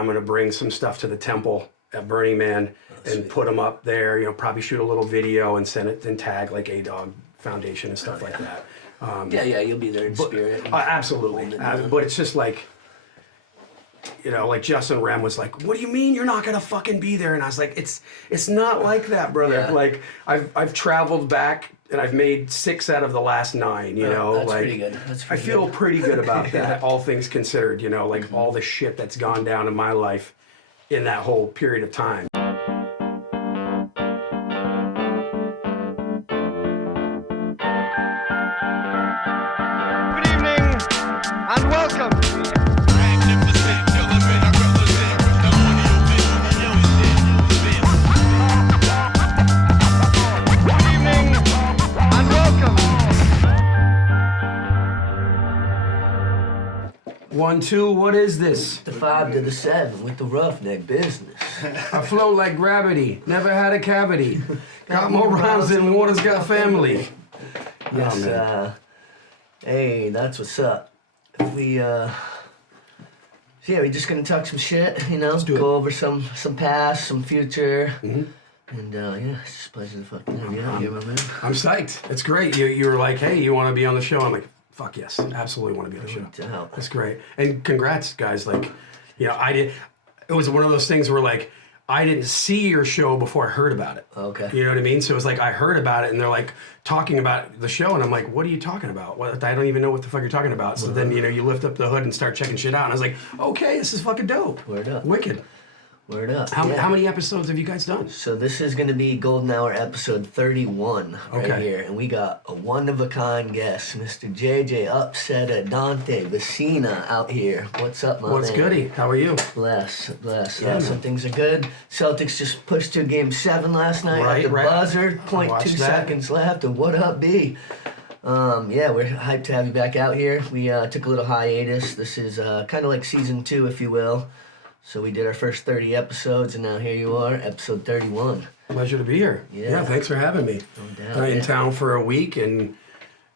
I'm going to bring some stuff to the temple at Burning Man and put them up there. You know, probably shoot a little video and send it and tag like A-Dog Foundation and stuff like that. Yeah, you'll be there in spirit. Absolutely. But it's just like, you know, like Justin Rem was like, "What do you mean you're not gonna fucking be there?" And I was like, "It's not like that, brother. Yeah. Like I've traveled back and I've made 6 out of the last 9. You know, that's like pretty good. That's pretty I feel good. pretty good about that. All things considered, you know, like all the shit that's gone down in my life in that whole period of time." Good evening and welcome. Good evening and welcome. 1, 2, what is this? The 5 to the 7 with the roughneck business. I float like gravity, never had a cavity. Got more rhymes than water's got family. Yes, man. hey, that's what's up. Yeah, we're just gonna talk some shit, you know, do it. go over some past, some future. And yeah, it's just a pleasure to fucking have you out here, my man. I'm psyched. It's great. You were like, "Hey, you want to be on the show?" I'm like, "Fuck yes, absolutely want to be on the show." doubt. That's great. And congrats, guys. Like, you know, it was one of those things where like, I didn't see your show before I heard about it. Okay. You know what I mean? So it was like, I heard about it and they're like talking about the show and I'm like, "What are you talking about? What? I don't even know what the fuck you're talking about." So then, you know, you lift up the hood and start checking shit out. And I was like, "Okay, this is fucking dope." Word up. Wicked. Word up. How yeah. many episodes have you guys done? So this is gonna be Golden Hour episode 31 right Okay. here, and we got a one-of-a-kind guest, Mr. JJ Vezina Vezina out here. What's up, my What's man? goody? How are you? Bless. Yeah, Some man. things are good. Celtics just pushed to Game 7 last night Right, at the right. buzzer. I watched 0.2 that. seconds left, and what up, B? Yeah, we're hyped to have you back out here. We took a little hiatus. This is kind of like season 2, if you will. So we did our first 30 episodes, and now here you are, episode 31. Pleasure to be here. Yeah. Thanks for having me. No doubt. In yeah. town for a week and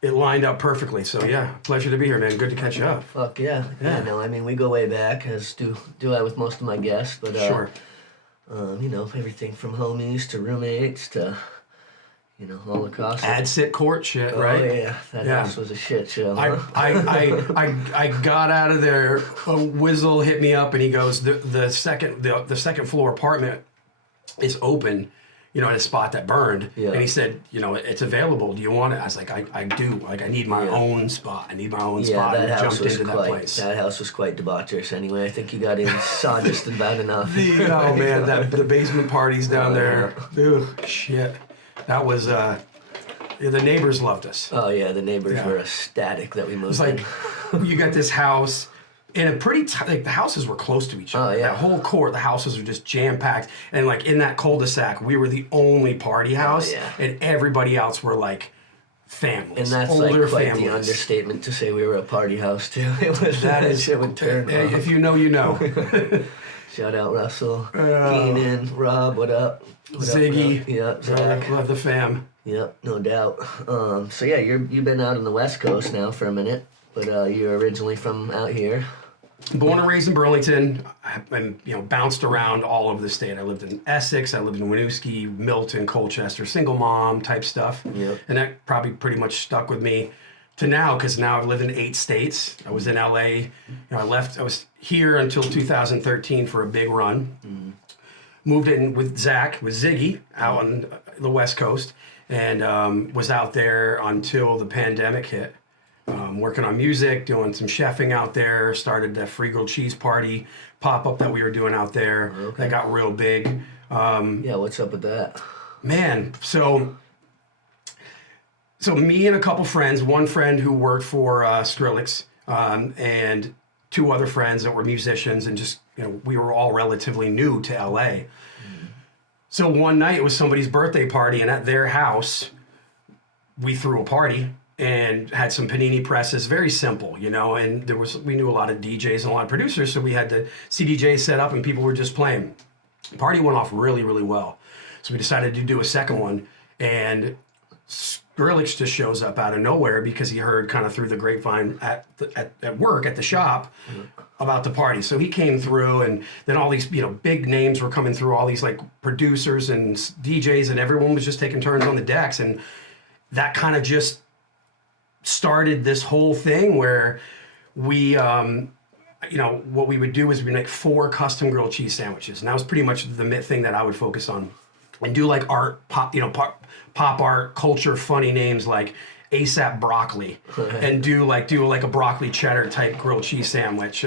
it lined up perfectly. So yeah, pleasure to be here, man. Good to catch you up. Fuck yeah. Yeah. No, I mean, we go way back, as do I with most of my guests. But, Sure. you know, everything from homies to roommates to, you know, all across. Ad sit court shit, right? Oh, yeah. That Yeah. house was a shit show. I, Huh? I got out of there. Wizzle hit me up and he goes, the second floor apartment is open, you know, at a spot that burned. Yeah. And he said, you know, "It's available. Do you want it?" I was like, I do. Like, I need my own spot. I need my own Yeah, spot. that And house jumped was into that place. that house was quite debaucherous. Anyway, I think you got in saw just about enough. Oh man, the basement parties down there. Ugh, shit. That was yeah, the neighbors loved us. Oh yeah, the neighbors Yeah. were ecstatic that we moved. It's like you got this house in a pretty like the houses were close to each other. Oh, yeah. That whole court, the houses were just jam packed, and like in that cul-de-sac, we were the only party house, yeah. and everybody else were like families, And that's older like quite families. the understatement to say we were a party house too. It was that shit would turn. Hey, off. if you know, you know. Shout out Russell, Keenan, Rob. What up? What Ziggy, up, Yep, Zach, Zach. love the fam. Yep, no doubt. So yeah, you've been out on the West Coast now for a minute, but you're originally from out here. Born and raised in Burlington, and you know, bounced around all over the state. I lived in Essex, I lived in Winooski, Milton, Colchester, single mom type stuff. Yep. And that probably pretty much stuck with me to now, because now I've lived in 8 states. I was in LA. You know, I was here until 2013 for a big run. Moved in with Zach, with Ziggy, out on the West Coast, and was out there until the pandemic hit. Working on music, doing some chefing out there, started the free grilled cheese party pop-up that we were doing out there. Okay. That got real big. Yeah, what's up with that? Man, so me and a couple friends, one friend who worked for Skrillex, and 2 other friends that were musicians, and just, you know, we were all relatively new to LA. So one night it was somebody's birthday party, and at their house, we threw a party and had some panini presses, very simple, you know, and we knew a lot of DJs and a lot of producers, so we had the CDJ set up and people were just playing. The party went off really, really well. So we decided to do a second one, and Skrillex just shows up out of nowhere because he heard kind of through the grapevine at work at the shop about the party. So he came through, and then all these big names were coming through, all these like producers and DJs, and everyone was just taking turns on the decks, and that kind of just started this whole thing where we what we would do is we'd make 4 custom grilled cheese sandwiches, and that was pretty much the thing that I would focus on, and do like art, pop art, culture, funny names like ASAP Broccoli, and do like a broccoli cheddar type grilled cheese sandwich,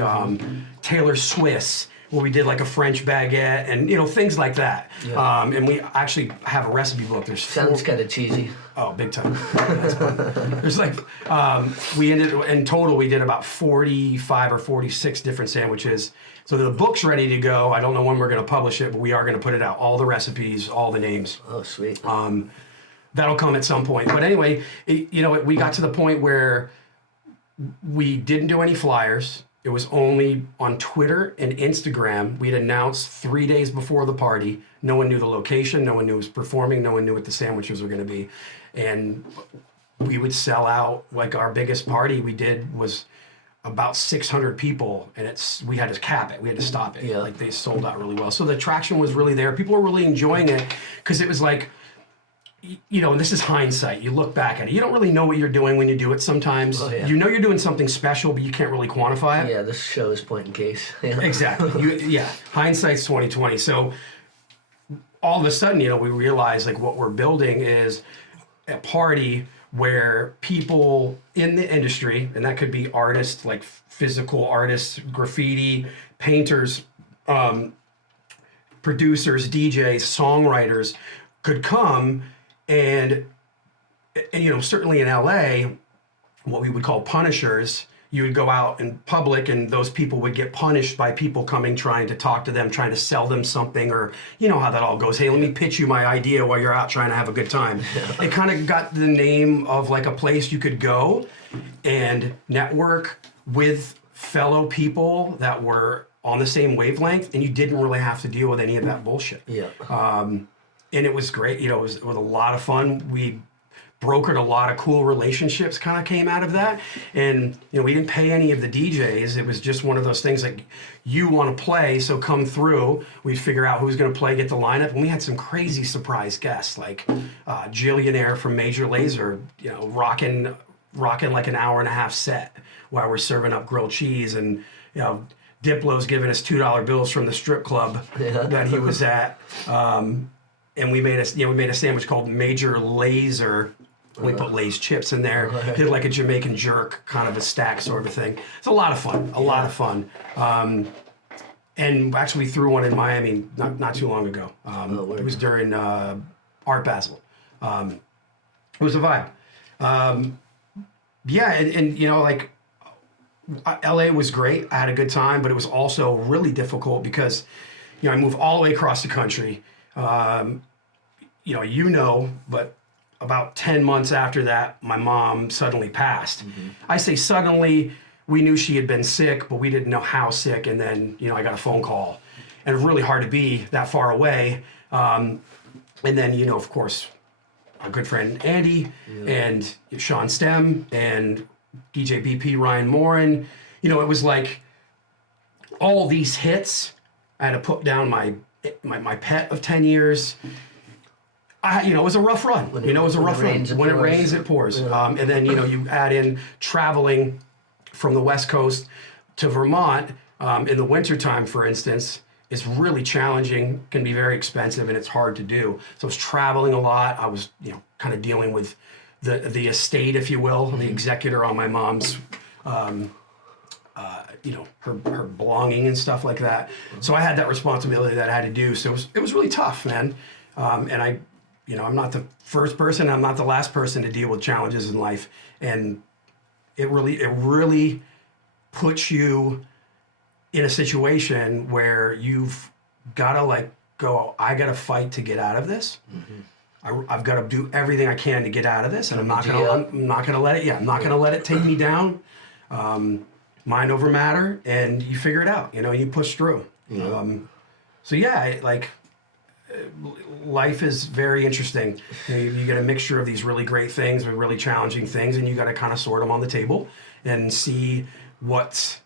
Taylor Swiss, where we did like a French baguette, and things like that. Yeah. And we actually have a recipe book. There's sounds kind of cheesy. Oh, big time. That's fun. There's like, we ended, in total, we did about 45 or 46 different sandwiches. So the book's ready to go. I don't know when we're going to publish it, but we are going to put it out. All the recipes, all the names. Oh, sweet. That'll come at some point. But anyway, we got to the point where we didn't do any flyers. It was only on Twitter and Instagram. We'd announced 3 days before the party. No one knew the location. No one knew who was performing. No one knew what the sandwiches were going to be. And we would sell out. Like our biggest party we did was about 600 people, and we had to cap it. We had to stop it. Yeah. Like they sold out really well. So the traction was really there. People were really enjoying it because it was like, and this is hindsight. You look back at it. You don't really know what you're doing when you do it sometimes. Oh, yeah. You know you're doing something special, but you can't really quantify it. Yeah, this show is point in case. Yeah. Exactly. Hindsight's 2020. So all of a sudden, we realize like what we're building is a party where people in the industry, and that could be artists, like physical artists, graffiti, painters, producers, DJs, songwriters, could come and certainly in LA, what we would call punishers, you would go out in public and those people would get punished by people coming, trying to talk to them, trying to sell them something, or you know how that all goes. Hey, let me pitch you my idea while you're out trying to have a good time. It kind of got the name of like a place you could go and network with fellow people that were on the same wavelength, and you didn't really have to deal with any of that bullshit. Yeah. And it was great. It was a lot of fun. We brokered a lot of cool relationships kind of came out of that. And, we didn't pay any of the DJs. It was just one of those things like, you want to play, so come through. We'd figure out who's going to play, get the lineup. And we had some crazy surprise guests, like Jillionaire from Major Lazer, rocking like an hour and a half set while we're serving up grilled cheese. And, Diplo's giving us $2 bills from the strip club that he was at. And we made a sandwich called Major Lazer. We put Lay's chips in there. Did like a Jamaican jerk, kind of a stack sort of thing. It's a lot of fun. A lot of fun. And actually, we threw one in Miami not too long ago. It was during Art Basel. It was a vibe. Like LA was great. I had a good time, but it was also really difficult because, I moved all the way across the country. But about 10 months after that, my mom suddenly passed. Mm-hmm. I say suddenly, we knew she had been sick, but we didn't know how sick. And then, I got a phone call, and it was really hard to be that far away. And then, of course, our good friend Andy and Sean Stem and DJ BP, Ryan Morin, it was like all these hits. I had to put down my pet of 10 years. It was a rough run. When it rains, it pours. Yeah. And then, you add in traveling from the West Coast to Vermont in the wintertime, for instance, is really challenging, can be very expensive, and it's hard to do. So I was traveling a lot. I was, kind of dealing with the estate, if you will, the executor on my mom's her belonging and stuff like that. So I had that responsibility that I had to do. So it was really tough, man. And I'm not the first person, I'm not the last person to deal with challenges in life. And it really puts you in a situation where you've got to I got to fight to get out of this. Mm-hmm. I've got to do everything I can to get out of this, and I'm not gonna let it. I'm not gonna let it take me down. Mind over matter, and you figure it out. You push through. Yeah. life is very interesting. You get a mixture of these really great things with really challenging things, and you got to kind of sort them on the table and see what's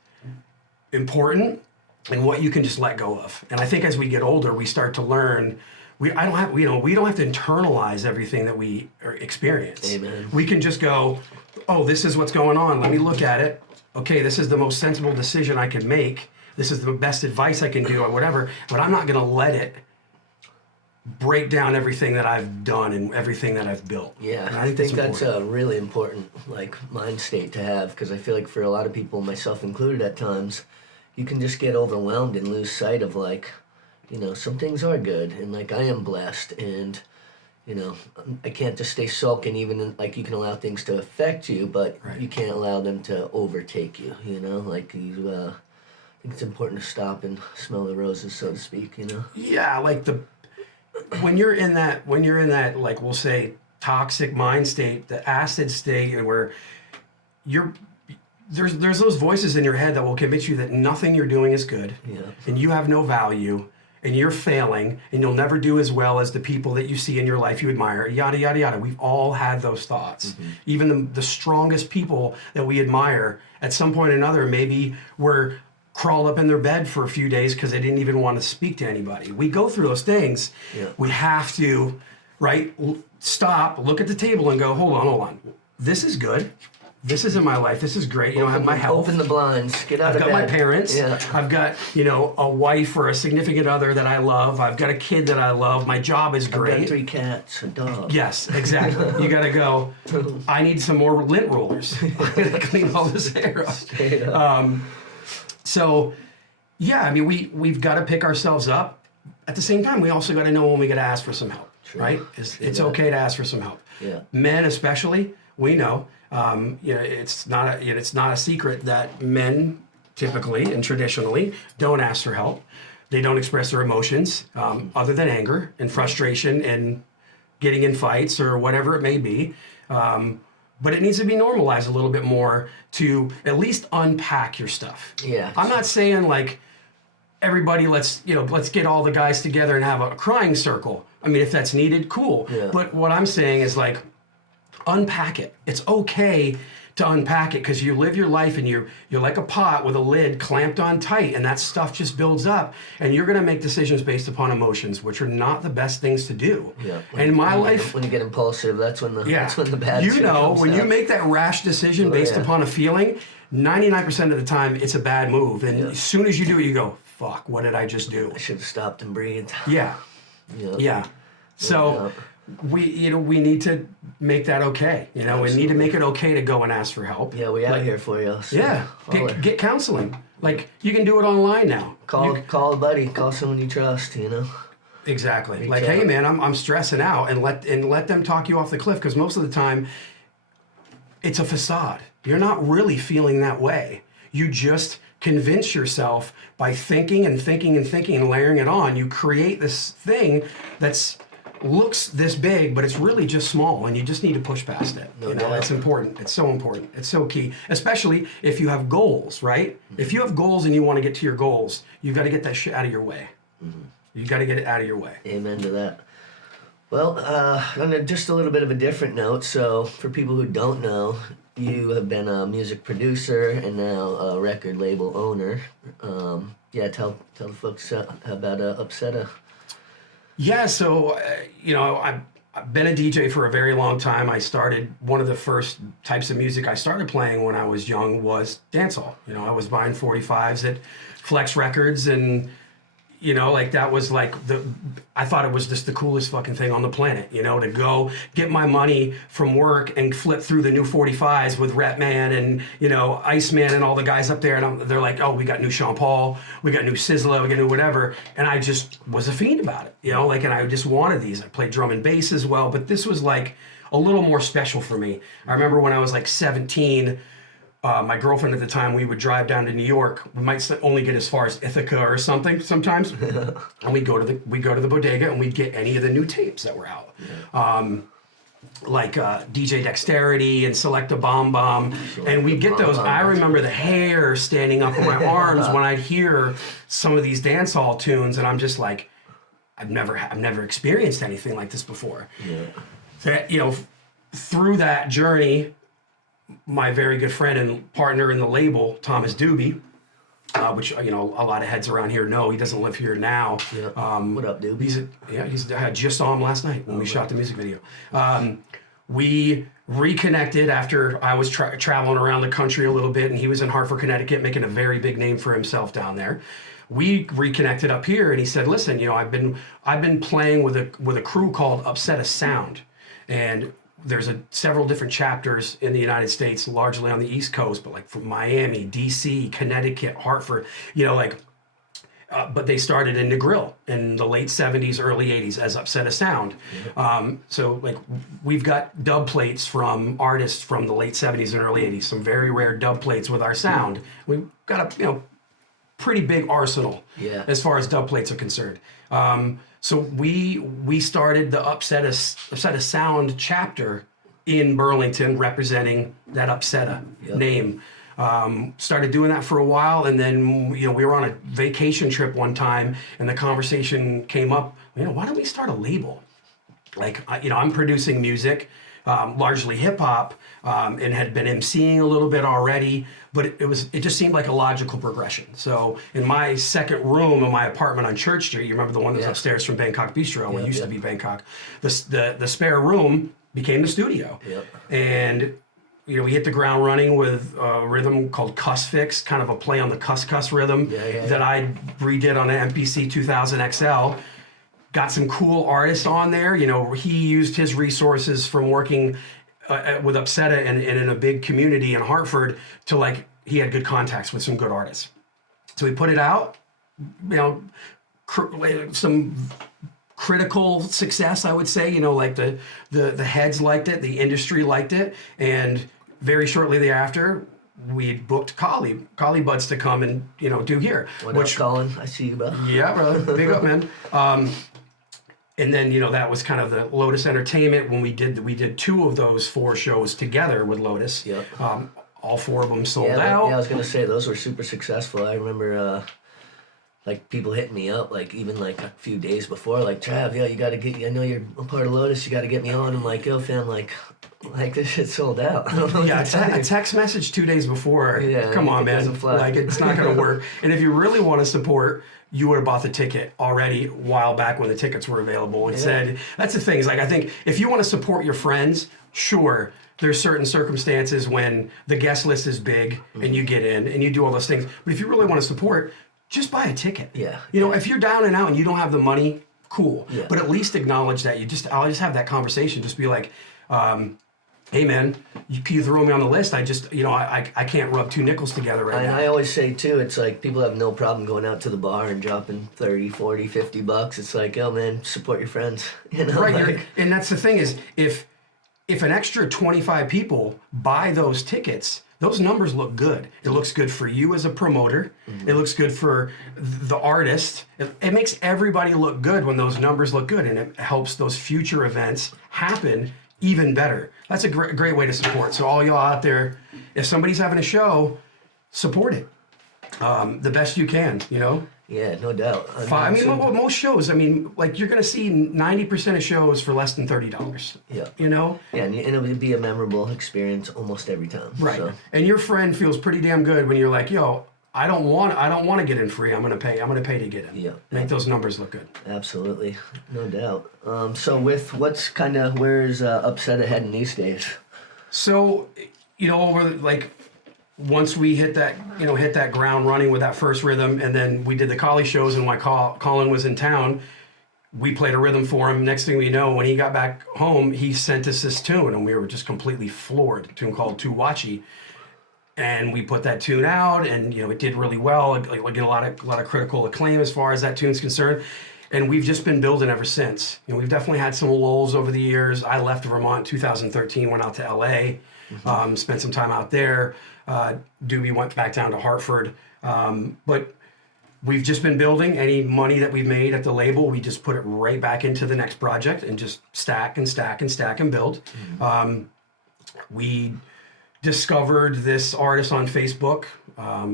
important and what you can just let go of. And I think as we get older, we start to learn. We don't have to internalize everything that we experience. Amen. We can just go, oh, this is what's going on. Let me look at it. Okay, this is the most sensible decision I can make. This is the best advice I can do, or whatever. But I'm not going to let it break down everything that I've done and everything that I've built. Yeah, And I think that's a really important mind state to have, because I feel like for a lot of people, myself included at times, you can just get overwhelmed and lose sight of some things are good, and I am blessed, and I can't just stay sulking. Even you can allow things to affect you, but you can't allow them to overtake you. I think it's important to stop and smell the roses, so to speak. Yeah, when you're in that we'll say toxic mind state, the acid state, and where there's those voices in your head that will convince you that nothing you're doing is good, and you have no value, and you're failing, and you'll never do as well as the people that you see in your life you admire, yada, yada, yada. We've all had those thoughts. Mm-hmm. Even the strongest people that we admire, at some point or another, maybe were crawled up in their bed for a few days because they didn't even want to speak to anybody. We go through those things. Yeah. We have to, stop, look at the table and go, hold on. This is good. This is in my life. This is great. I have my health. Open the blinds. Get out of bed. I've got my parents. Yeah. I've got, a wife or a significant other that I love. I've got a kid that I love. My job is great. I've got 3 cats, a dog. Yes, exactly. You got to go, I need some more lint rollers. I'm going to clean all this hair up. So, yeah, we've got to pick ourselves up. At the same time, we also got to know when we got to ask for some help, right? It's okay to ask for some help. Yeah. Men especially, we know. It's not a secret that men typically and traditionally don't ask for help. They don't express their emotions other than anger and frustration and getting in fights or whatever it may be. But it needs to be normalized a little bit more to at least unpack your stuff. Yeah. I'm not saying everybody let's get all the guys together and have a crying circle. If that's needed, cool. Yeah. But what I'm saying is unpack it. It's okay to unpack it, because you live your life and you're like a pot with a lid clamped on tight, and that stuff just builds up, and you're going to make decisions based upon emotions, which are not the best things to do. Yeah. And in my life, when you get impulsive, that's when the bad shit comes when out. You make that rash decision based upon a feeling, 99% of the time it's a bad move, and as soon as you do it, you go, fuck, what did I just do? I should have stopped and breathed. Yeah. Yeah. So we need to make that okay. We need to make it okay to go and ask for help. Yeah, we out here for you. So yeah, get counseling. You can do it online now. Call a buddy, call someone you trust. Exactly. Hey man, I'm stressing out, and let them talk you off the cliff, because most of the time it's a facade. You're not really feeling that way. You just convince yourself by thinking and thinking and thinking and layering it on. You create this thing that's looks this big, but it's really just small, and you just need to push past it. It's important. It's so important. It's so key, especially if you have goals, right? Mm-hmm. If you have goals and you want to get to your goals, you've got to get that shit out of your way. Mm-hmm. You got to get it out of your way. Amen to that. Well, on just a little bit of a different note, so for people who don't know, you have been a music producer and now a record label owner. Tell the folks about Upsetta. Yeah, so, I've been a DJ for a very long time. I started, one of the first types of music I started playing when I was young was dancehall. I was buying 45s at Flex Records, and, that was I thought it was just the coolest fucking thing on the planet, to go get my money from work and flip through the new 45s with Rap Man and, Iceman and all the guys up there. And they're like, oh, we got new Sean Paul, we got new Sizzla, we got new whatever. And I just was a fiend about it, and I just wanted these. I played drum and bass as well, but this was a little more special for me. I remember when I was 17, my girlfriend at the time, we would drive down to New York. We might only get as far as Ithaca or something sometimes, and we'd go to the bodega and we'd get any of the new tapes that were out, DJ Dexterity and Selecta Bomb Bomb, and we'd get those. I remember the hair standing up on my arms when I'd hear some of these dancehall tunes, and I'm just I've never experienced anything like this before. Yeah. So, through that journey, my very good friend and partner in the label, Thomas Doobie, which a lot of heads around here know. He doesn't live here now. Yeah. What up, Doobie? I just saw him last night when we shot the music video. We reconnected after I was traveling around the country a little bit, and he was in Hartford, Connecticut, making a very big name for himself down there. We reconnected up here, and he said, "Listen, I've been playing with a crew called Upset a Sound, and there's several different chapters in the United States, largely on the East Coast, but like from Miami, D.C., Connecticut, Hartford, but they started in Negril in the late 70s, early 80s as Upset a Sound. So like we've got dub plates from artists from the late 70s and early 80s, some very rare dub plates with our sound. We've got a pretty big arsenal as far as dub plates are concerned. So we started the Upset a Sound chapter in Burlington, representing that Upsetta name. Started doing that for a while, and then we were on a vacation trip one time, and the conversation came up. Why don't we start a label? Like I'm producing music, largely hip hop, and had been emceeing a little bit already, but it just seemed like a logical progression. So in my second room of my apartment on Church Street, you remember the one that's upstairs from Bangkok Bistro, where it used to be Bangkok. The spare room became the studio, and we hit the ground running with a rhythm called Cuss Fix, kind of a play on the Cuss Cuss rhythm that I redid on an MPC 2000 XL. Got some cool artists on there. He used his resources from working with Upsetta and in a big community in Hartford to he had good contacts with some good artists. So we put it out, some critical success, I would say. Like the heads liked it, the industry liked it, and very shortly thereafter, we booked Collie Buds to come and do here. What up, Colin? I see you, bro. Yeah, brother. Big up, man. And then that was kind of the Lotus Entertainment when we did 2 of those 4 shows together with Lotus. Yep. All 4 of them sold out. Yeah, I was gonna say those were super successful. I remember people hitting me up even a few days before, Trav, you gotta I know you're a part of Lotus, you gotta get me on. I'm like, yo fam, this shit's sold out. I don't know what to tell you. A text message 2 days before. Come on, man. It's not gonna work. And if you really want to support, you would have bought the ticket already a while back when the tickets were available. And said, that's the thing, is I think if you want to support your friends, sure, there's certain circumstances when the guest list is big and you get in and you do all those things. But if you really want to support, just buy a ticket. If you're down and out and you don't have the money, cool. But at least acknowledge that. I'll just have that conversation. Just be like, hey man, you throw me on the list. I just, I can't rub 2 nickels together right now. I always say too, it's people have no problem going out to the bar and dropping 30, 40, 50 bucks. It's oh man, support your friends. Right. And that's the thing is, if an extra 25 people buy those tickets, those numbers look good. It looks good for you as a promoter. It looks good for the artist. It makes everybody look good when those numbers look good, and it helps those future events happen even better. That's a great way to support. So all y'all out there, if somebody's having a show, support it the best you can. Yeah, no doubt. Most shows, you're going to see 90% of shows for less than $30. Yeah. Yeah, and it would be a memorable experience almost every time. Right. So. And your friend feels pretty damn good when you're like, yo, I don't want to get in free. I'm going to pay. I'm going to pay to get in. Yeah. Make those numbers look good. Absolutely. No doubt. So with where's Upsetta heading these days? So, over once we hit that ground running with that first rhythm, and then we did the Collie shows, and while Colin was in town, we played a rhythm for him. Next thing we know, when he got back home, he sent us this tune, and we were just completely floored. A tune called Tuwachi, and we put that tune out, and it did really well. Get a lot of critical acclaim as far as that tune's concerned. And we've just been building ever since. We've definitely had some lulls over the years. I left Vermont in 2013, went out to LA, spent some time out there. Doobie went back down to Hartford. But we've just been building. Any money that we've made at the label, we just put it right back into the next project and just stack and stack and stack and build. We discovered this artist on Facebook,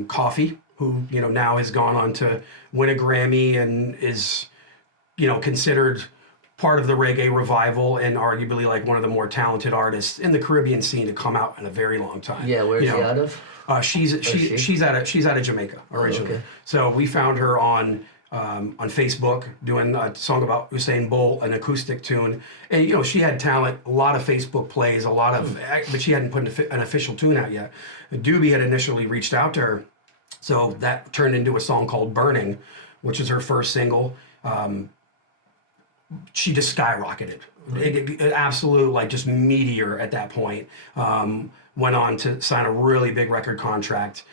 Coffee, who now has gone on to win a Grammy and is considered part of the reggae revival and arguably like one of the more talented artists in the Caribbean scene to come out in a very long time. Yeah, where's she out of? She's out of Jamaica originally. okay. So we found her on Facebook doing a song about Usain Bolt, an acoustic tune, and she had talent, a lot of Facebook plays, but she hadn't put an official tune out yet. Doobie had initially reached out to her, so that turned into a song called "Burning," which is her first single. She just skyrocketed. An absolute like just meteor at that point. Went on to sign a really big record contract.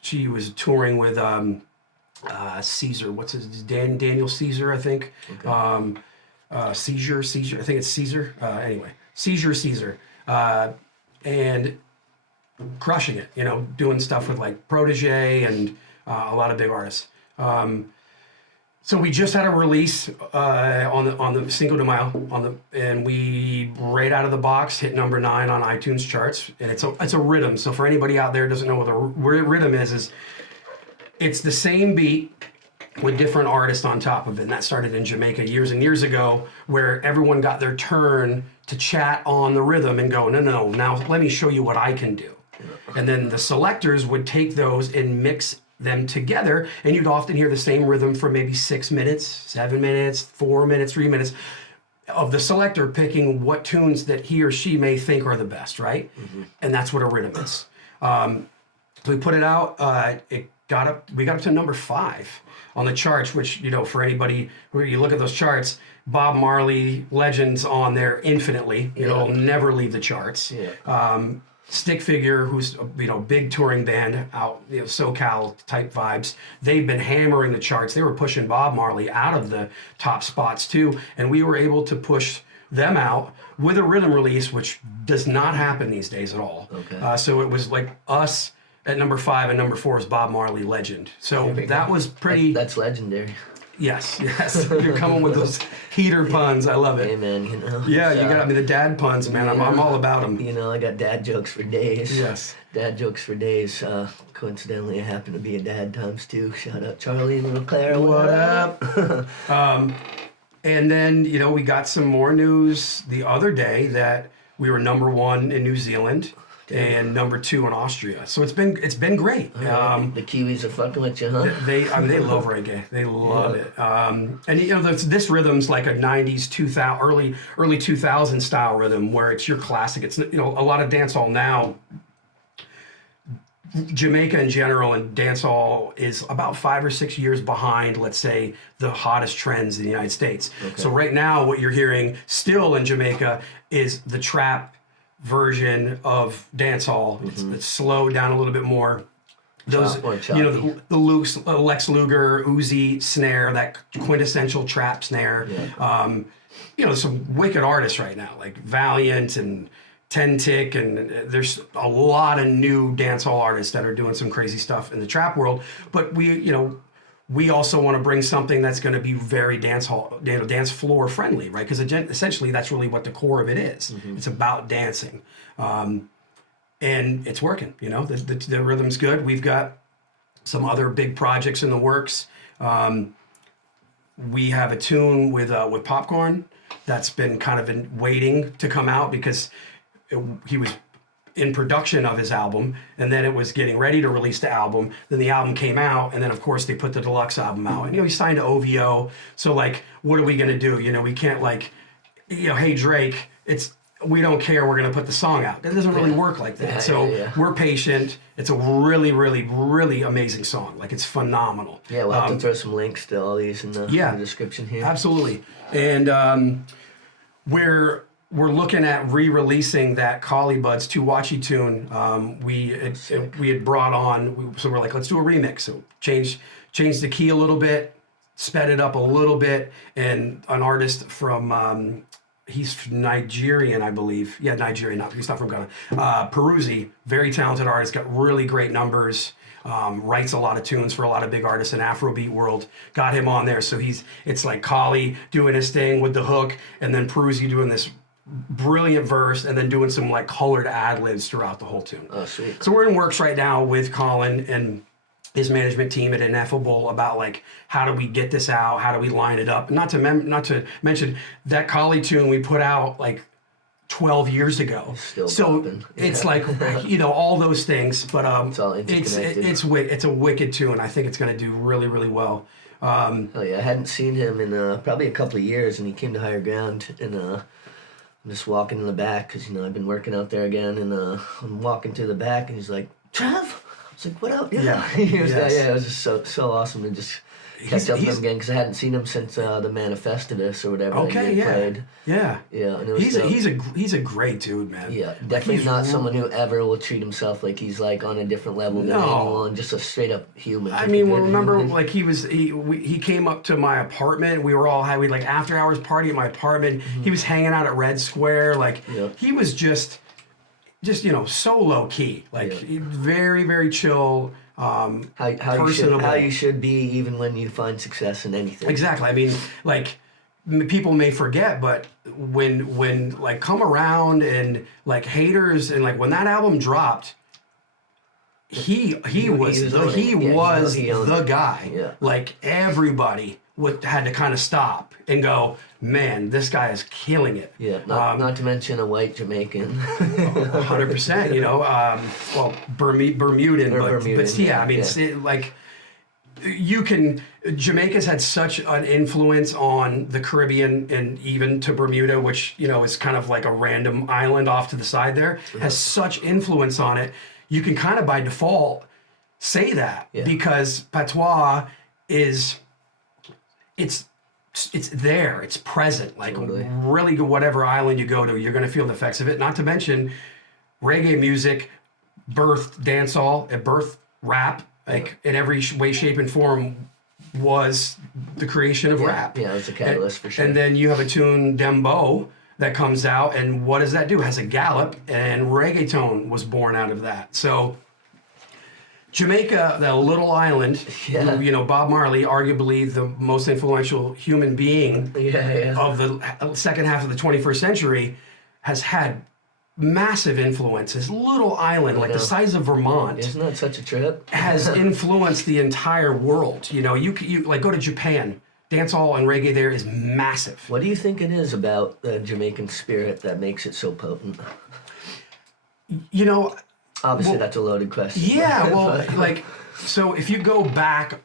She was touring with Caesar. What's his Daniel Caesar, I think. Okay. Seizure. I think it's Caesar. Anyway, Caesar. And crushing it. Doing stuff with like Protege and a lot of big artists. So we just had a release on the Cinco de Mayo and we right out of the box hit number 9 on iTunes charts, and it's a rhythm. So for anybody out there who doesn't know what a rhythm is it's the same beat with different artists on top of it. And that started in Jamaica years and years ago, where everyone got their turn to chat on the rhythm and go, no, now let me show you what I can do. And then the selectors would take those and mix them together, and you'd often hear the same rhythm for maybe 6 minutes, 7 minutes, 4 minutes, 3 minutes of the selector picking what tunes that he or she may think are the best, right? Mm-hmm. And that's what a rhythm is. So we put it out. We got up to number 5 on the charts, which for anybody where you look at those charts, Bob Marley legends on there infinitely. It'll never leave the charts. Yeah. Stick Figure, who's big touring band out, SoCal type vibes. They've been hammering the charts. They were pushing Bob Marley out of the top spots too, and we were able to push them out with a rhythm release, which does not happen these days at all. Okay. So it was like us at number 5, and number 4 is Bob Marley, Legend. So that was pretty. That's legendary. Yes. You're coming with those heater puns. I love it. Hey, man, Yeah, you got the dad puns, man. I'm all about them. I got dad jokes for days. Yes. Dad jokes for days. Coincidentally, I happen to be a dad times 2. Shout out Charlie and little Claire. What up? And then, we got some more news the other day that we were number 1 in New Zealand. And number 2 in Austria. So it's been great. The Kiwis are fucking with you, huh? They love reggae. They love it. And this rhythm's like a 90s, 2000, early 2000 style rhythm where it's your classic. It's a lot of dancehall now. Jamaica in general and dancehall is about 5 or 6 years behind, let's say, the hottest trends in the United States. Okay. So right now, what you're hearing still in Jamaica is the trap version of dancehall. Mm-hmm. It's slowed down a little bit more. Those, the Lex Luger, Uzi snare, that quintessential trap snare. Yeah. There's some wicked artists right now, like Valiant and Ten Tick, and there's a lot of new dancehall artists that are doing some crazy stuff in the trap world. But we also want to bring something that's going to be very dance floor friendly, right? Because essentially that's really what the core of it is. Mm-hmm. It's about dancing, and it's working. The rhythm's good. We've got some other big projects in the works. We have a tune with Popcorn that's been kind of waiting to come out because he was in production of his album, and then it was getting ready to release the album. Then the album came out, and then of course they put the deluxe album out. And he signed to OVO. So what are we gonna do? We can't hey Drake, we don't care. We're gonna put the song out. It doesn't really work like that. We're patient. It's a really, really, really amazing song. It's phenomenal. Yeah, we'll have to throw some links to all these in the description here. Absolutely. And we're looking at re-releasing that Collie Buds Tuwachi tune. We had brought on, so we're like, let's do a remix. So change the key a little bit, sped it up a little bit, and an artist from he's Nigerian, I believe. Yeah, Nigerian. He's not from Ghana. Peruzzi, very talented artist, got really great numbers. Writes a lot of tunes for a lot of big artists in Afrobeat world. Got him on there, so it's like Collie doing his thing with the hook, and then Peruzzi doing this brilliant verse, and then doing some colored ad libs throughout the whole tune. Oh, sweet. So we're in works right now with Colin, and his management team at Ineffable about like how do we get this out, how do we line it up. Not to mention that Collie tune we put out like 12 years ago. Still so popping. it's like all those things, but it's all interconnected. it's a wicked tune. I think it's going to do really, really well. Oh yeah, I hadn't seen him in probably a couple of years, and he came to Higher Ground, and I'm just walking in the back because I've been working out there again, and I'm walking through the back, and he's like, "Trev," I was like, "What up?" Yeah, he was, Yes. yeah, it was just so awesome to just catch up with him again because I hadn't seen him since the Manifestivus or whatever. Okay, that he had played. Yeah. And it was He's a great dude, man. Yeah, definitely not someone who ever will treat himself like he's like on a different level than anyone. Just a straight up human. I mean, well, remember, like he came up to my apartment. We were all we like after hours party at my apartment. He was hanging out at Red Square. Like he was just so low key. Like very, very chill. How you should be even when you find success in anything. Exactly. I mean, like people may forget, but when like Come Around and like Haters and like when that album dropped, he was the guy. Yeah. Like everybody had to kind of stop and go, man, this guy is killing it. Yeah, not to mention a white Jamaican. 100%, well, Bermudan, but yeah, I mean, Jamaica's had such an influence on the Caribbean and even to Bermuda, which, is kind of like a random island off to the side there, has such influence on it. You can kind of by default say that because patois it's there, it's present. Like really good, whatever island you go to, you're going to feel the effects of it. Not to mention reggae music, birthed dancehall, it birthed rap, like in every way, shape, and form was the creation of rap. Yeah, it's a catalyst for sure. And then you have a tune, Dembo, that comes out, and what does that do? It has a gallop, and reggaeton was born out of that. So Jamaica, the little island, who, Bob Marley, arguably the most influential human being of the second half of the 21st century, has had massive influence. This little island, like the size of Vermont, isn't that such a trip? has influenced the entire world. You like go to Japan. Dancehall and reggae there is massive. What do you think it is about the Jamaican spirit that makes it so potent? Obviously, that's a loaded question. Yeah, well, so if you go back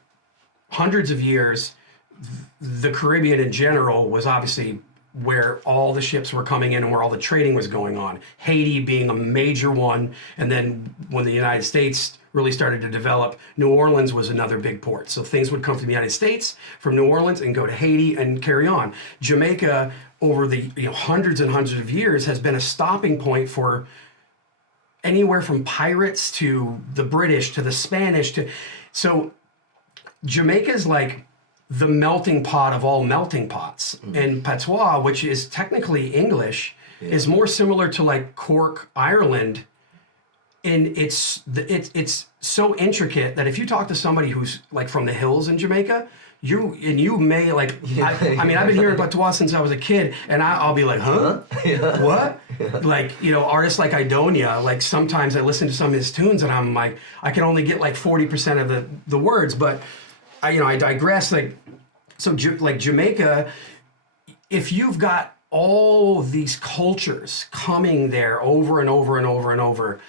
hundreds of years, the Caribbean in general was obviously where all the ships were coming in and where all the trading was going on. Haiti being a major one, and then when the United States really started to develop, New Orleans was another big port. So things would come from the United States, from New Orleans, and go to Haiti and carry on. Jamaica, over the hundreds and hundreds of years, has been a stopping point for anywhere from pirates to the British to the Spanish so Jamaica's like the melting pot of all melting pots. And patois, which is technically English, is more similar to like Cork, Ireland. And it's so intricate that if you talk to somebody who's like from the hills in Jamaica, you may like, I mean, I've been hearing patois since I was a kid, and I'll be like, huh? What? Like, artists like Idonia, like sometimes I listen to some of his tunes and I'm like, I can only get like 40% of the words, but I digress. Like, so like Jamaica, if you've got all these cultures coming there over and over and over and over,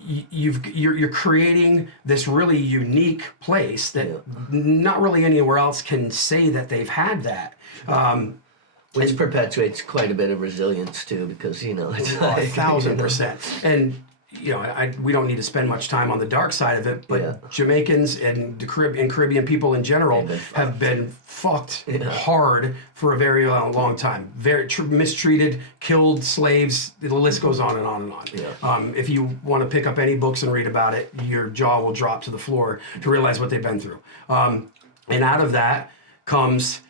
you're creating this really unique place that not really anywhere else can say that they've had that. Which perpetuates quite a bit of resilience too, because it's like 1,000%. And we don't need to spend much time on the dark side of it, but Jamaicans and the Caribbean people in general have been fucked hard for a very long time. Very mistreated, killed, slaves. The list goes on and on and on. Yeah. If you want to pick up any books and read about it, your jaw will drop to the floor to realize what they've been through. And out of that comes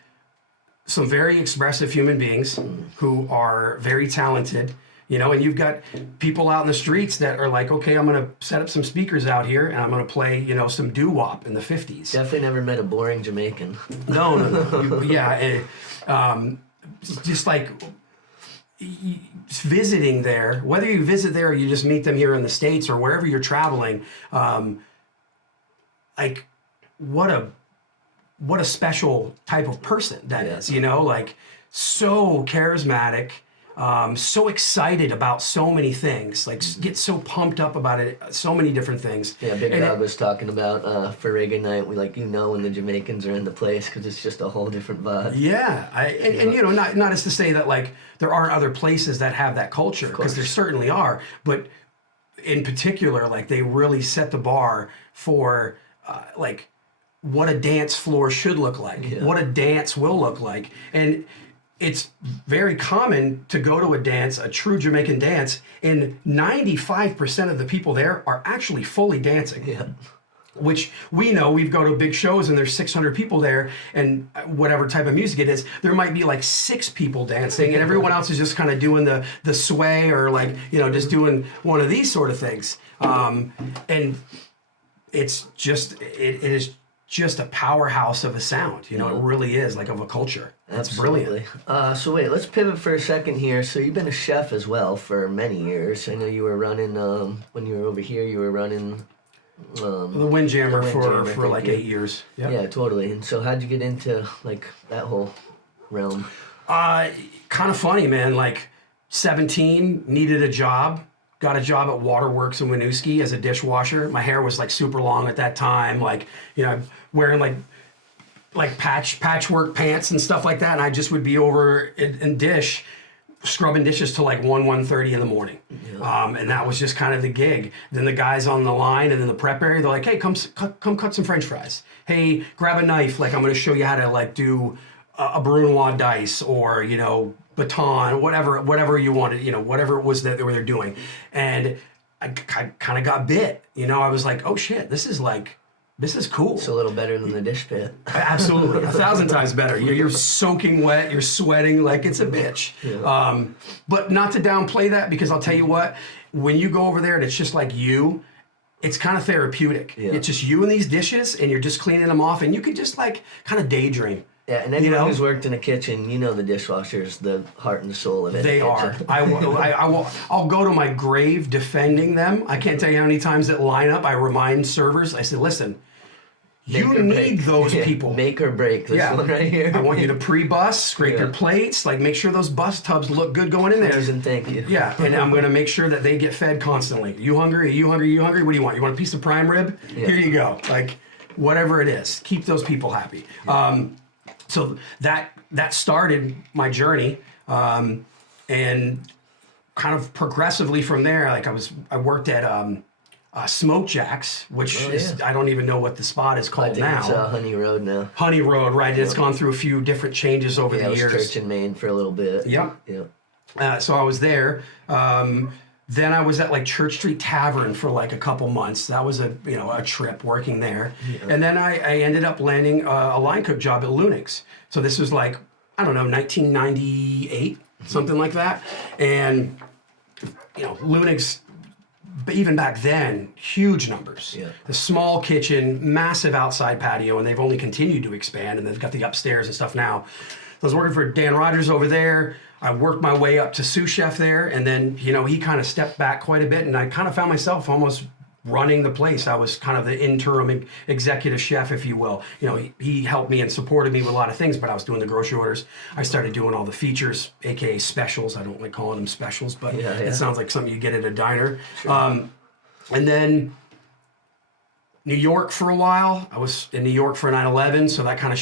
some very expressive human beings who are very talented. And you've got people out in the streets that are like, okay, I'm going to set up some speakers out here and I'm going to play, some doo-wop in the 50s. Definitely never met a boring Jamaican. No. Just like visiting there, whether you visit there or you just meet them here in the States or wherever you're traveling, like what a special type of person that is, you know, like so charismatic, so excited about so many things, like get so pumped up about it, so many different things. Yeah, Big Dog was talking about for Reggae night, we like, when the Jamaicans are in the place because it's just a whole different vibe. Yeah, and you know, not as to say that like there aren't other places that have that culture, because there certainly are, but in particular, like they really set the bar for like what a dance floor should look like, what a dance will look like. And it's very common to go to a dance, a true Jamaican dance, and 95% of the people there are actually fully dancing. Yeah. Which we know, we've go to big shows and there's 600 people there, and whatever type of music it is, there might be like 6 people dancing and everyone else is just kind of doing the sway, or like, you know, just doing one of these sort of things. And it's just, it is just a powerhouse of a sound, you know, it really is, like, of a culture. That's brilliant. So wait, let's pivot for a second here. So you've been a chef as well for many years. I know you were running, when you were over here, you were running... the Windjammer Windjammer, for like 8 years. Yeah, totally. And so how'd you get into like that whole realm? Kind of funny, man. Like 17, needed a job. Got a job at Waterworks in Winooski as a dishwasher. My hair was like super long at that time. Like, you know, wearing like patchwork pants and stuff like that. And I just would be over in dish, scrubbing dishes till like 1:30 in the morning. And that was just kind of the gig. Then the guys on the line and in the prep area, they're like, hey, come cut some French fries. Hey, grab a knife. Like, I'm going to show you how to like do a Brunoise dice, or, you know, baton, whatever you wanted, you know, whatever it was that they were doing. And I kind of got bit, you know. I was like, oh shit, this is cool. It's a little better than the dish pit. Absolutely, 1,000 times better. You're soaking wet, you're sweating like it's a bitch. Yeah. But not to downplay that, because I'll tell you what, when you go over there and it's just like you, it's kind of therapeutic. Yeah. It's just you and these dishes, and you're just cleaning them off, and you could just like kind of daydream. Yeah, and anyone who's worked in a kitchen, you know the dishwasher's the heart and the soul of it. They are. I'll go to my grave defending them. I can't tell you how many times that line up, I remind servers, I said, listen, you need those people. Make or break this one right here. I want you to pre-bus, scrape your plates, like make sure those bus tubs look good going in there. Please and thank you. Yeah, and I'm going to make sure that they get fed constantly. You hungry? You hungry? You hungry? What do you want? You want a piece of prime rib? Yeah. Here you go. Like, whatever it is, keep those people happy. Yeah. So that started my journey, and kind of progressively from there, like I worked at Smoke Jacks, which is, I don't even know what the spot is called now. It's Honey Road now. Honey Road, right? It's gone through a few different changes over the years. Yeah, it was Church and Main for a little bit. Yep. So I was there. Then I was at like Church Street Tavern for like a couple months. That was a trip working there. Yeah. And then I ended up landing a line cook job at Lunix. So this was like, I don't know, 1998, something like that. And, you know, Lunix, even back then, huge numbers. Yeah. The small kitchen, massive outside patio, and they've only continued to expand, and they've got the upstairs and stuff now. I was working for Dan Rogers over there. I worked my way up to sous chef there, and then, you know, he kind of stepped back quite a bit, and I kind of found myself almost running the place. I was kind of the interim executive chef, if you will. You know, he helped me and supported me with a lot of things, but I was doing the grocery orders. I started doing all the features, aka specials. I don't like calling them specials, but it sounds like something you get at a diner. Sure. And then New York for a while. I was in New York for 9/11, so that kind of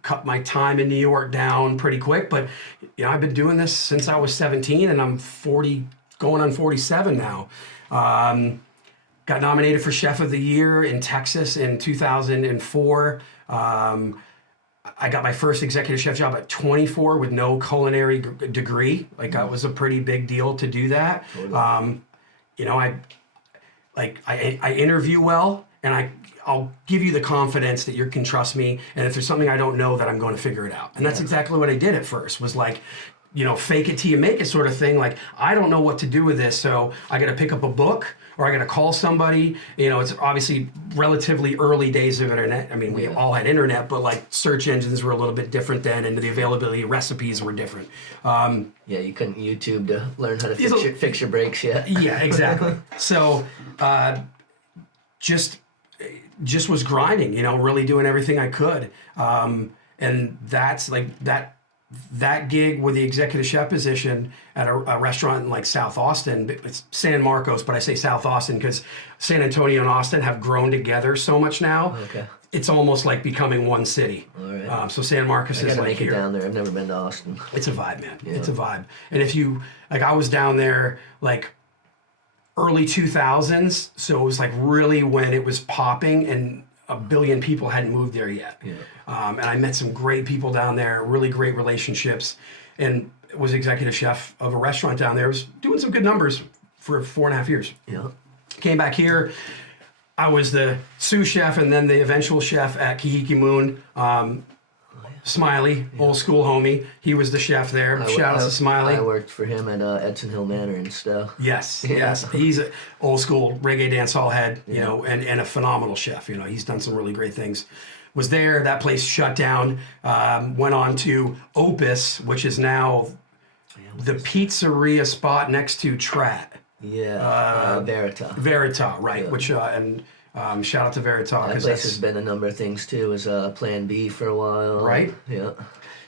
cut my time in New York down pretty quick. But, you know, I've been doing this since I was 17, and I'm 40, going on 47 now. Got nominated for Chef of the Year in Texas in 2004. I got my first executive chef job at 24 with no culinary degree. Like, that was a pretty big deal to do that. Totally. You know, I interview well, and I'll give you the confidence that you can trust me, and if there's something I don't know, that I'm going to figure it out. And that's exactly what I did at first, was like, you know, fake it till you make it sort of thing. Like, I don't know what to do with this, so I got to pick up a book, or I got to call somebody. You know, it's obviously relatively early days of internet. I mean, we all had internet, but like search engines were a little bit different then, and the availability of recipes were different. You couldn't YouTube to learn how to fix your brakes yet. Yeah, exactly. So just just was grinding, really doing everything I could. And that's like that gig with the executive chef position at a restaurant in like South Austin. It's San Marcos, but I say South Austin because San Antonio and Austin have grown together so much now. Okay. It's almost like becoming one city. All right. So San Marcos I is gotta like make it here. down there. I've never been to Austin. It's a vibe, man. Yeah. It's a vibe. And if you I was down there like early 2000s, so it was like really when it was popping and a billion people hadn't moved there yet. Yeah. And I met some great people down there, really great relationships, and was executive chef of a restaurant down there. I was doing some good numbers for 4.5 years. Yeah. Came back here. I was the sous chef and then the eventual chef at Kahiki Moon. Smiley, old school homie. He was the chef there. Shout out to Smiley. I worked for him at Edson Hill Manor and stuff. Yes, yes. He's an old school reggae dance hall head, and a phenomenal chef. He's done some really great things. Was there, that place shut down, went on to Opus, which is now the pizzeria spot next to Trat. Yeah, Verita. Verita, right, Yeah. which, shout out to Verita. That 'cause place has been a number of things too. As Plan B for a while. Right. Yeah.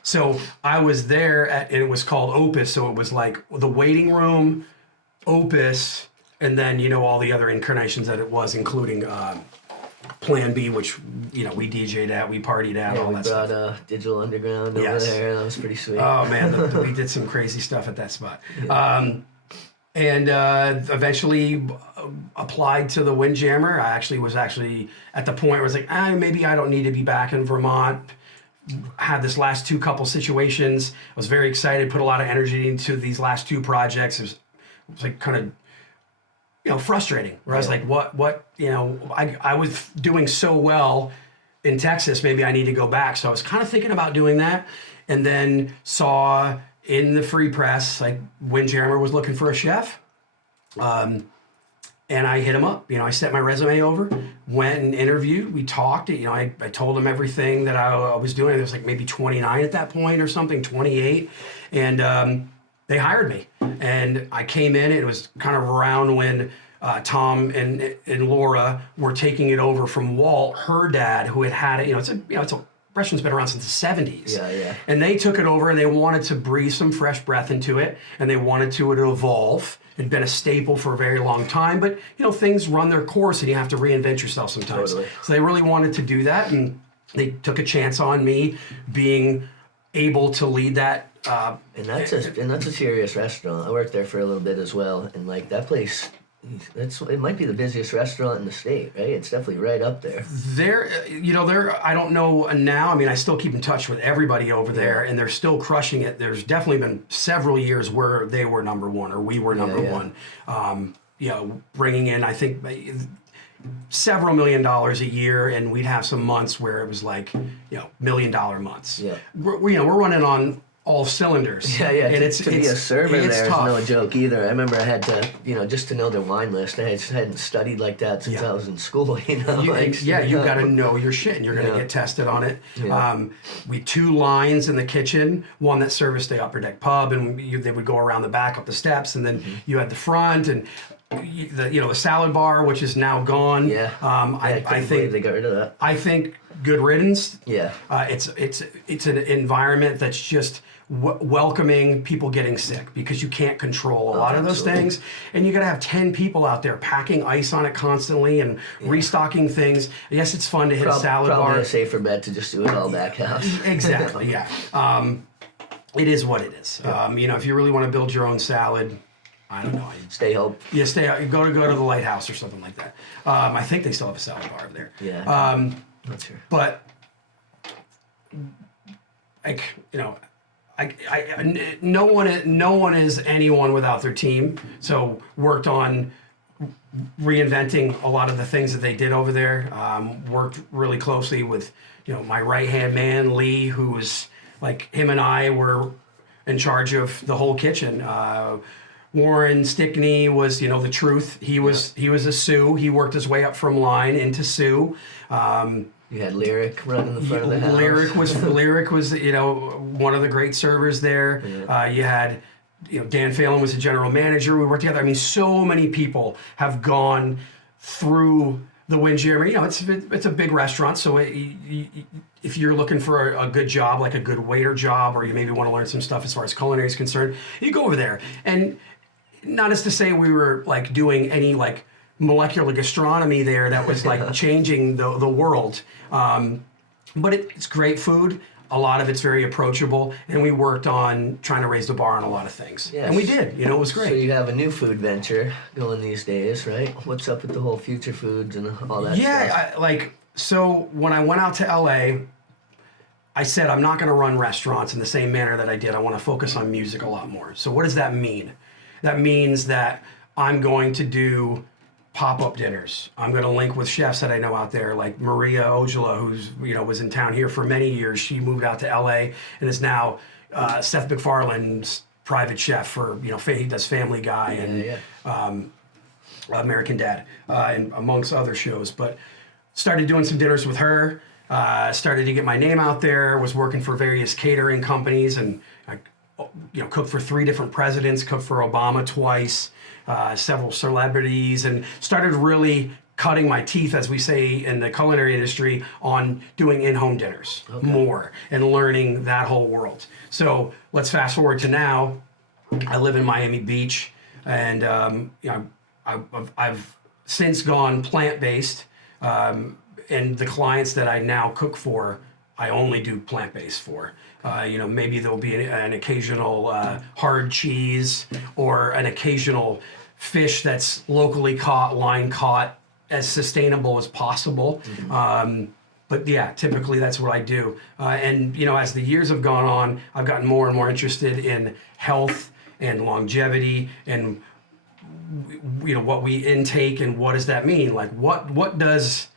So I was there, and it was called Opus, so it was like the waiting room, Opus, and then, all the other incarnations that it was, including Plan B, which, we DJ'd at, we partied at, Yeah, all we that brought stuff. Digital Underground over Yes. there. That was pretty sweet. Oh, man, we did some crazy stuff at that spot. And eventually applied to the Windjammer. I was actually at the point where I was like, maybe I don't need to be back in Vermont. Had this last two couple situations. I was very excited, put a lot of energy into these last two projects. It was like kind of, frustrating. Where I was like, what, I was doing so well in Texas, maybe I need to go back. So I was kind of thinking about doing that, and then saw in the free press, like Windjammer was looking for a chef. And I hit him up, I sent my resume over, went and interviewed, we talked, I told him everything that I was doing. It was like maybe 29 at that point or something, 28. And they hired me. And I came in, it was kind of around when Tom and Laura were taking it over from Walt, her dad, who had it, it's a restaurant's been around since the 70s. Yeah. And they took it over and they wanted to breathe some fresh breath into it, and they wanted it to evolve. It'd been a staple for a very long time, but things run their course and you have to reinvent yourself sometimes. Totally. So they really wanted to do that, and they took a chance on me being able to lead that. And that's a serious restaurant. I worked there for a little bit as well, and like that place, it might be the busiest restaurant in the state, right? It's definitely right up there. I don't know now. I mean, I still keep in touch with everybody over there, and they're still crushing it. There's definitely been several years where they were number one or we were number one. Bringing in, I think, several $1 million a year, and we'd have some months where it was like, $1 million months. Yeah. We're running on all cylinders. Yeah. And To be a server it's there is tough. no joke either. I remember I had to, just to know their wine list. I just hadn't studied like that since I was in school. You got to know your shit, and you're going to get tested on it. Yeah. We 2 lines in the kitchen, one that serviced the upper deck pub, and they would go around the back up the steps, and then you had the front, and the salad bar, which is now gone. Yeah. I I believe think they got rid of that. I think good riddance. Yeah. It's an environment that's just welcoming people getting sick, because you can't control a lot of those things, and you got to have 10 people out there packing ice on it constantly and restocking things. Yes, it's fun to hit a salad probably bar. a safer bet to just do it all back house. Exactly. Yeah. It is what it is. If you really want to build your own salad, I don't know. Stay home. Yeah, go to the Lighthouse or something like that. I think they still have a salad bar over there. Yeah. Not sure. But no one is anyone without their team. So worked on reinventing a lot of the things that they did over there. Worked really closely with my right hand man Lee, who was like, him and I were in charge of the whole kitchen. Warren Stickney was, the truth. He was a sous. He worked his way up from line into sous. You had Lyric running the front of the house. Lyric was one of the great servers there. Yeah. You had Dan Phelan was the general manager. We worked together. I mean, so many people have gone through the Windjammer, it's a big restaurant, so if you're looking for a good job, like a good waiter job, or you maybe want to learn some stuff as far as culinary is concerned, you go over there. And not as to say we were like doing any like molecular gastronomy there that was like changing the world, but it's great food. A lot of it's very approachable, and we worked on trying to raise the bar on a lot of things. Yes. And we did, it was great. So you have a new food venture going these days, right? What's up with the whole future foods and all that stuff? Yeah, so when I went out to LA, I said I'm not going to run restaurants in the same manner that I did. I want to focus on music a lot more. So what does that mean? That means that I'm going to do pop-up dinners. I'm going to link with chefs that I know out there, like Maria Ojala, who's was in town here for many years. She moved out to LA and is now Seth MacFarlane's private chef for he does Family Guy and American Dad and amongst other shows. But started doing some dinners with her. Started to get my name out there. Was working for various catering companies, and I cooked for 3 different presidents. Cooked for Obama twice. Several celebrities, and started really cutting my teeth, as we say in the culinary industry, on doing in-home dinners more and learning that whole world. So let's fast forward to now. I live in Miami Beach, and I've since gone plant-based, and the clients that I now cook for, I only do plant-based for. Maybe there'll be an occasional hard cheese or an occasional fish that's locally caught, line caught, as sustainable as possible. But yeah, typically that's what I do. And as the years have gone on, I've gotten more and more interested in health and longevity and what we intake and what does that mean? Like what does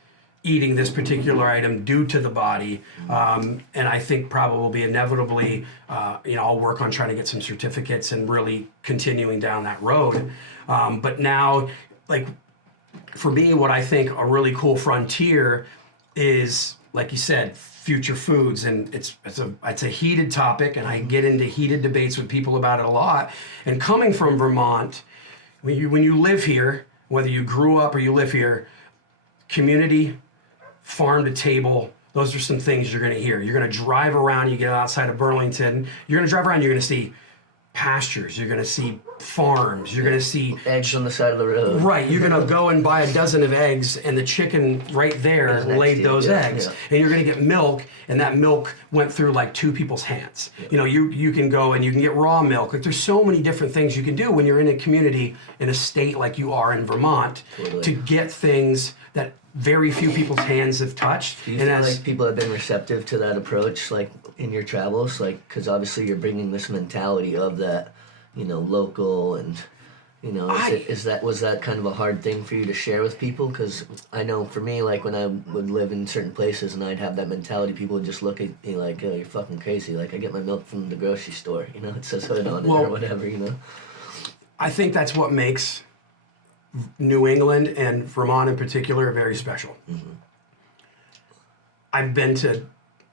eating this particular item do to the body, and I think probably inevitably, I'll work on trying to get some certificates and really continuing down that road. But now, like for me, what I think a really cool frontier is, like you said, future foods, and it's a heated topic, and I get into heated debates with people about it a lot. And coming from Vermont, when you live here, whether you grew up or you live here, community, farm to table, those are some things you're going to hear. You're going to drive around, you get outside of Burlington, you're going to drive around, you're going to see pastures, you're going to see farms, you're going to see eggs on the side of the road. Right, you're going to go and buy a dozen of eggs, and the chicken right there laid those eggs. Yeah. And you're going to get milk, and that milk went through like 2 people's hands. Yeah. You can go and you can get raw milk. Like there's so many different things you can do when you're in a community, in a state like you are in Vermont, to get things that very few people's hands have touched. Do you feel like people have been receptive to that approach, like in your travels? Like, because obviously you're bringing this mentality of that, local, and was that kind of a hard thing for you to share with people? Because I know for me, like when I would live in certain places and I'd have that mentality, people would just look at me like, oh, you're fucking crazy. Like I get my milk from the grocery store, it says hood on it or whatever, I think that's what makes New England and Vermont in particular very special. Mm-hmm. I've been to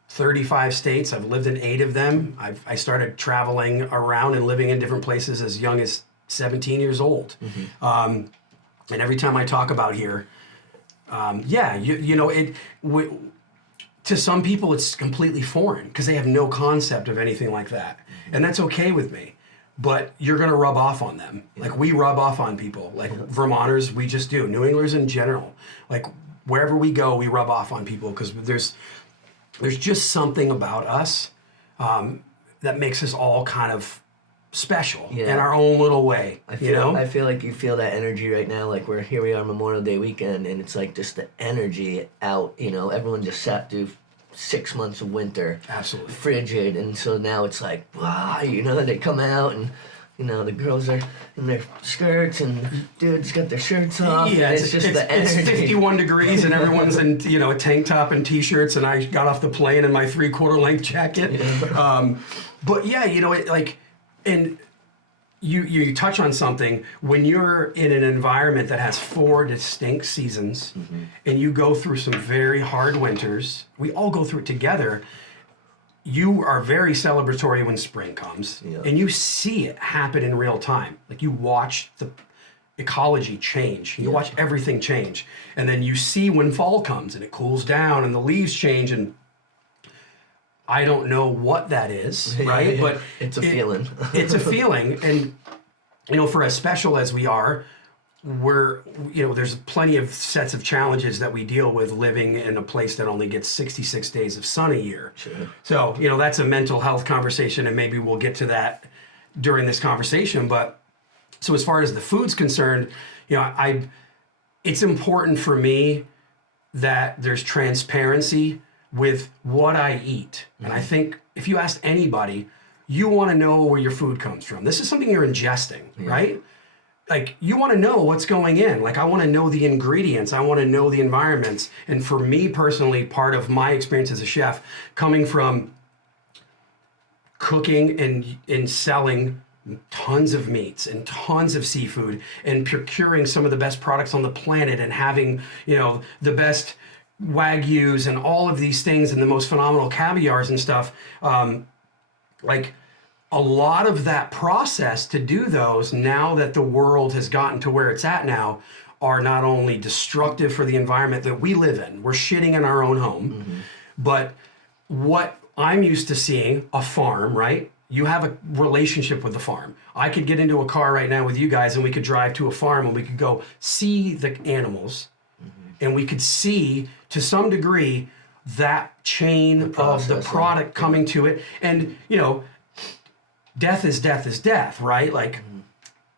35 states. I've lived in 8 of them. I started traveling around and living in different places as young as 17 years old. Mm-hmm. And every time I talk about here, to some people it's completely foreign because they have no concept of anything like that. Mm-hmm. And that's okay with me. But you're going to rub off on them. Like we rub off on people. Like Vermonters, we just do. New Englanders in general. Like wherever we go, we rub off on people because there's just something about us that makes us all kind of special in our own little way. I feel like you feel that energy right now. Like here we are Memorial Day weekend, and it's like just the energy out. Everyone just sat through 6 months of winter, absolutely frigid, and so now it's like, wow, they come out and the girls are in their skirts and dudes got their shirts off. Yeah, it's just the energy. It's 51 degrees and everyone's in a tank top and t-shirts, and I got off the plane in my 3/4 length jacket. Yeah. But yeah, and you touch on something. When you're in an environment that has 4 distinct seasons, mm-hmm. and you go through some very hard winters, we all go through it together. You are very celebratory when spring comes, and you see it happen in real time. Like you watch ecology change. You watch everything change. And then you see when fall comes and it cools down and the leaves change, and I don't know what that is, right? But it's a feeling. It's a feeling. And, you know, for as special as we are, there's plenty of sets of challenges that we deal with living in a place that only gets 66 days of sun a year. Sure. So, you know, that's a mental health conversation, and maybe we'll get to that during this conversation. But so as far as the food's concerned, you know, it's important for me that there's transparency with what I eat. And I think if you ask anybody, you want to know where your food comes from. This is something you're ingesting, right? Like, you want to know what's going in. Like, I want to know the ingredients. I want to know the environments. And for me personally, part of my experience as a chef, coming from cooking and selling tons of meats and tons of seafood and procuring some of the best products on the planet and having, you know, the best Wagyus and all of these things and the most phenomenal caviars and stuff, like, a lot of that process to do those, now that the world has gotten to where it's at now, are not only destructive for the environment that we live in. We're shitting in our own home. But what I'm used to seeing, a farm, right? You have a relationship with the farm. I could get into a car right now with you guys and we could drive to a farm and we could go see the animals, and we could see, to some degree, that chain of the product coming to it. And, you know, death is death, right? Like,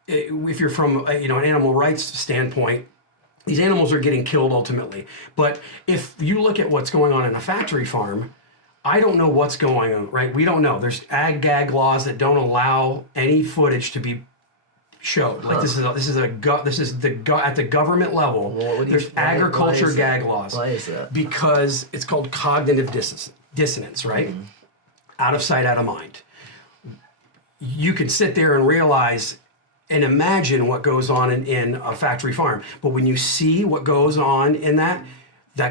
if you're from an animal rights standpoint, these animals are getting killed ultimately. But if you look at what's going on in a factory farm, I don't know what's going on, right? We don't know. There's ag-gag laws that don't allow any footage to be showed. Like, this is at the government level. Well, there's agriculture gag laws. Why is that? Because it's called cognitive dissonance, right? Out of sight, out of mind. You can sit there and realize and imagine what goes on in a factory farm, but when you see what goes on in that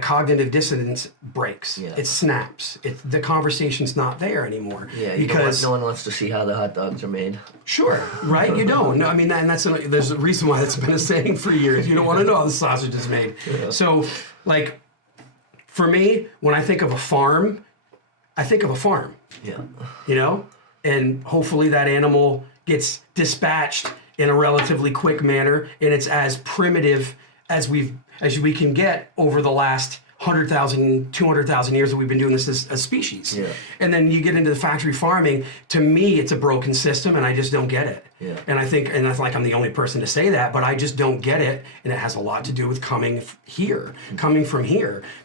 cognitive dissonance breaks. It snaps. The conversation's not there anymore. Yeah, because no one wants to see how the hot dogs are made. Sure, right? You don't. No, I mean, there's a reason why that's been a saying for years. You don't want to know how the sausage is made. Yeah. So, like, for me, when I think of a farm, I think of a farm. Yeah. You know? And hopefully that animal gets dispatched in a relatively quick manner, and it's as primitive as we can get over the last 100,000, 200,000 years that we've been doing this as a species. Yeah. And then you get into the factory farming. To me, it's a broken system, and I just don't get it. Yeah. And I feel like I'm the only person to say that, but I just don't get it, and it has a lot to do with coming from here.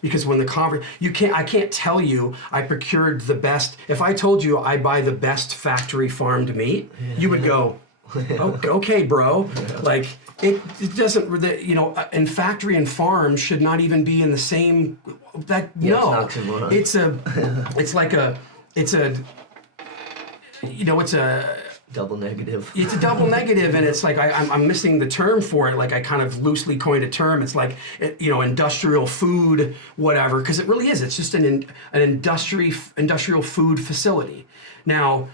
Because when I can't tell you I procured the best. If I told you I buy the best factory farmed meat, you would go, okay, bro. Like, it doesn't, and factory and farm should not even be in the same, it's a double negative. It's a double negative, and it's like I'm missing the term for it. Like, I kind of loosely coined a term. It's like, industrial food, whatever, because it really is. It's just an industrial food facility. Now,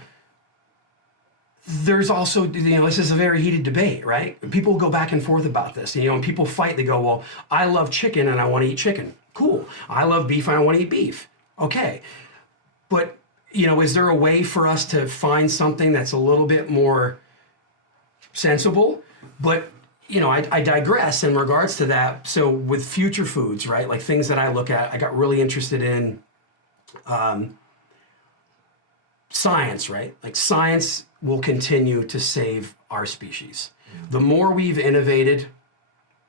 there's also, this is a very heated debate, right? People go back and forth about this, and people fight. They go, well, I love chicken and I want to eat chicken. Cool. I love beef and I want to eat beef. Okay. But, is there a way for us to find something that's a little bit more sensible? But, I digress in regards to that. So with future foods, right? Like, things that I look at, I got really interested in science, right? Like, science will continue to save our species. The more we've innovated,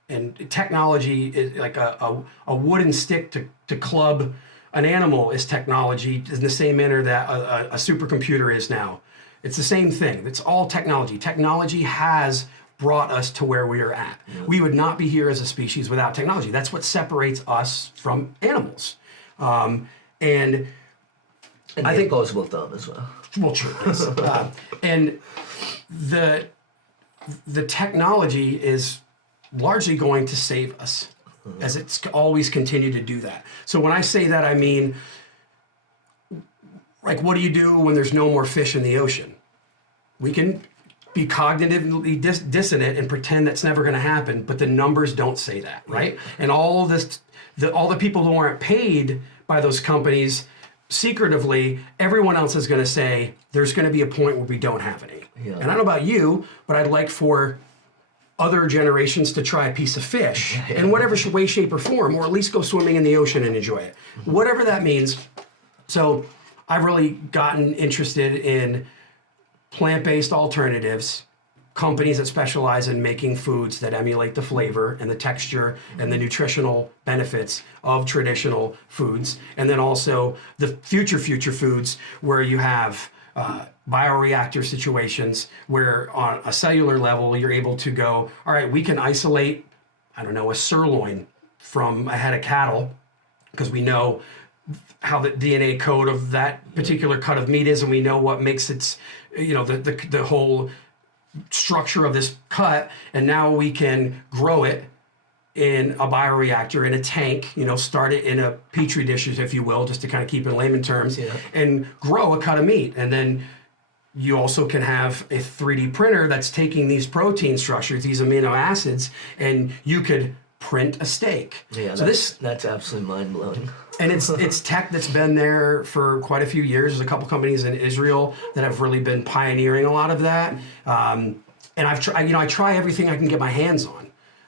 and technology is like a wooden stick to club an animal is technology in the same manner that a supercomputer is now. It's the same thing. It's all technology. Technology has brought us to where we are at. We would not be here as a species without technology. That's what separates us from animals. And I think opposable thumb as well. Well, true. Yes. And the technology is largely going to save us, as it's always continued to do that. So when I say that, I mean, like, what do you do when there's no more fish in the ocean? We can be cognitively dissonant and pretend that's never going to happen, but the numbers don't say that, right? And all the people who aren't paid by those companies, secretively, everyone else is going to say there's going to be a point where we don't have any. Yeah. And I don't know about you, but I'd like for other generations to try a piece of fish in whatever way, shape, or form, or at least go swimming in the ocean and enjoy it, whatever that means. So I've really gotten interested in plant-based alternatives, companies that specialize in making foods that emulate the flavor and the texture and the nutritional benefits of traditional foods, and then also the future foods where you have bioreactor situations where on a cellular level you're able to go, all right, we can isolate, I don't know, a sirloin from a head of cattle because we know how the DNA code of that particular cut of meat is, and we know what makes its, the whole structure of this cut, and now we can grow it in a bioreactor, in a tank, start it in a petri dish, if you will, just to kind of keep it in layman terms, and grow a cut of meat. And then you also can have a 3D printer that's taking these protein structures, these amino acids, and you could print a steak. Yeah, so that's absolutely mind-blowing. And it's tech that's been there for quite a few years. There's a couple companies in Israel that have really been pioneering a lot of that. And I try everything I can get my hands on.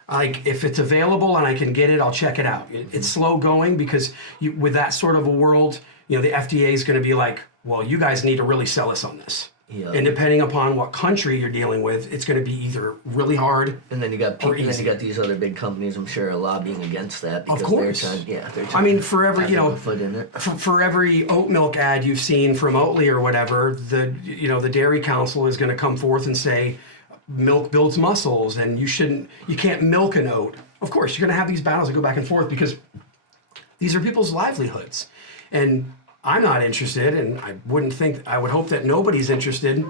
Like if it's available and I can get it, I'll check it out. It's slow going because with that sort of a world, the FDA is going to be like, well, you guys need to really sell us on this. Yeah. And depending upon what country you're dealing with, it's going to be either really hard. And then you got people, and then you got these other big companies, I'm sure, are lobbying against that because of course. they're trying. I mean, for every foot in it. For every oat milk ad you've seen from Oatly or whatever, the Dairy Council is going to come forth and say milk builds muscles and you can't milk an oat. Of course, you're going to have these battles that go back and forth because these are people's livelihoods. And I'm not interested, and I would hope that nobody's interested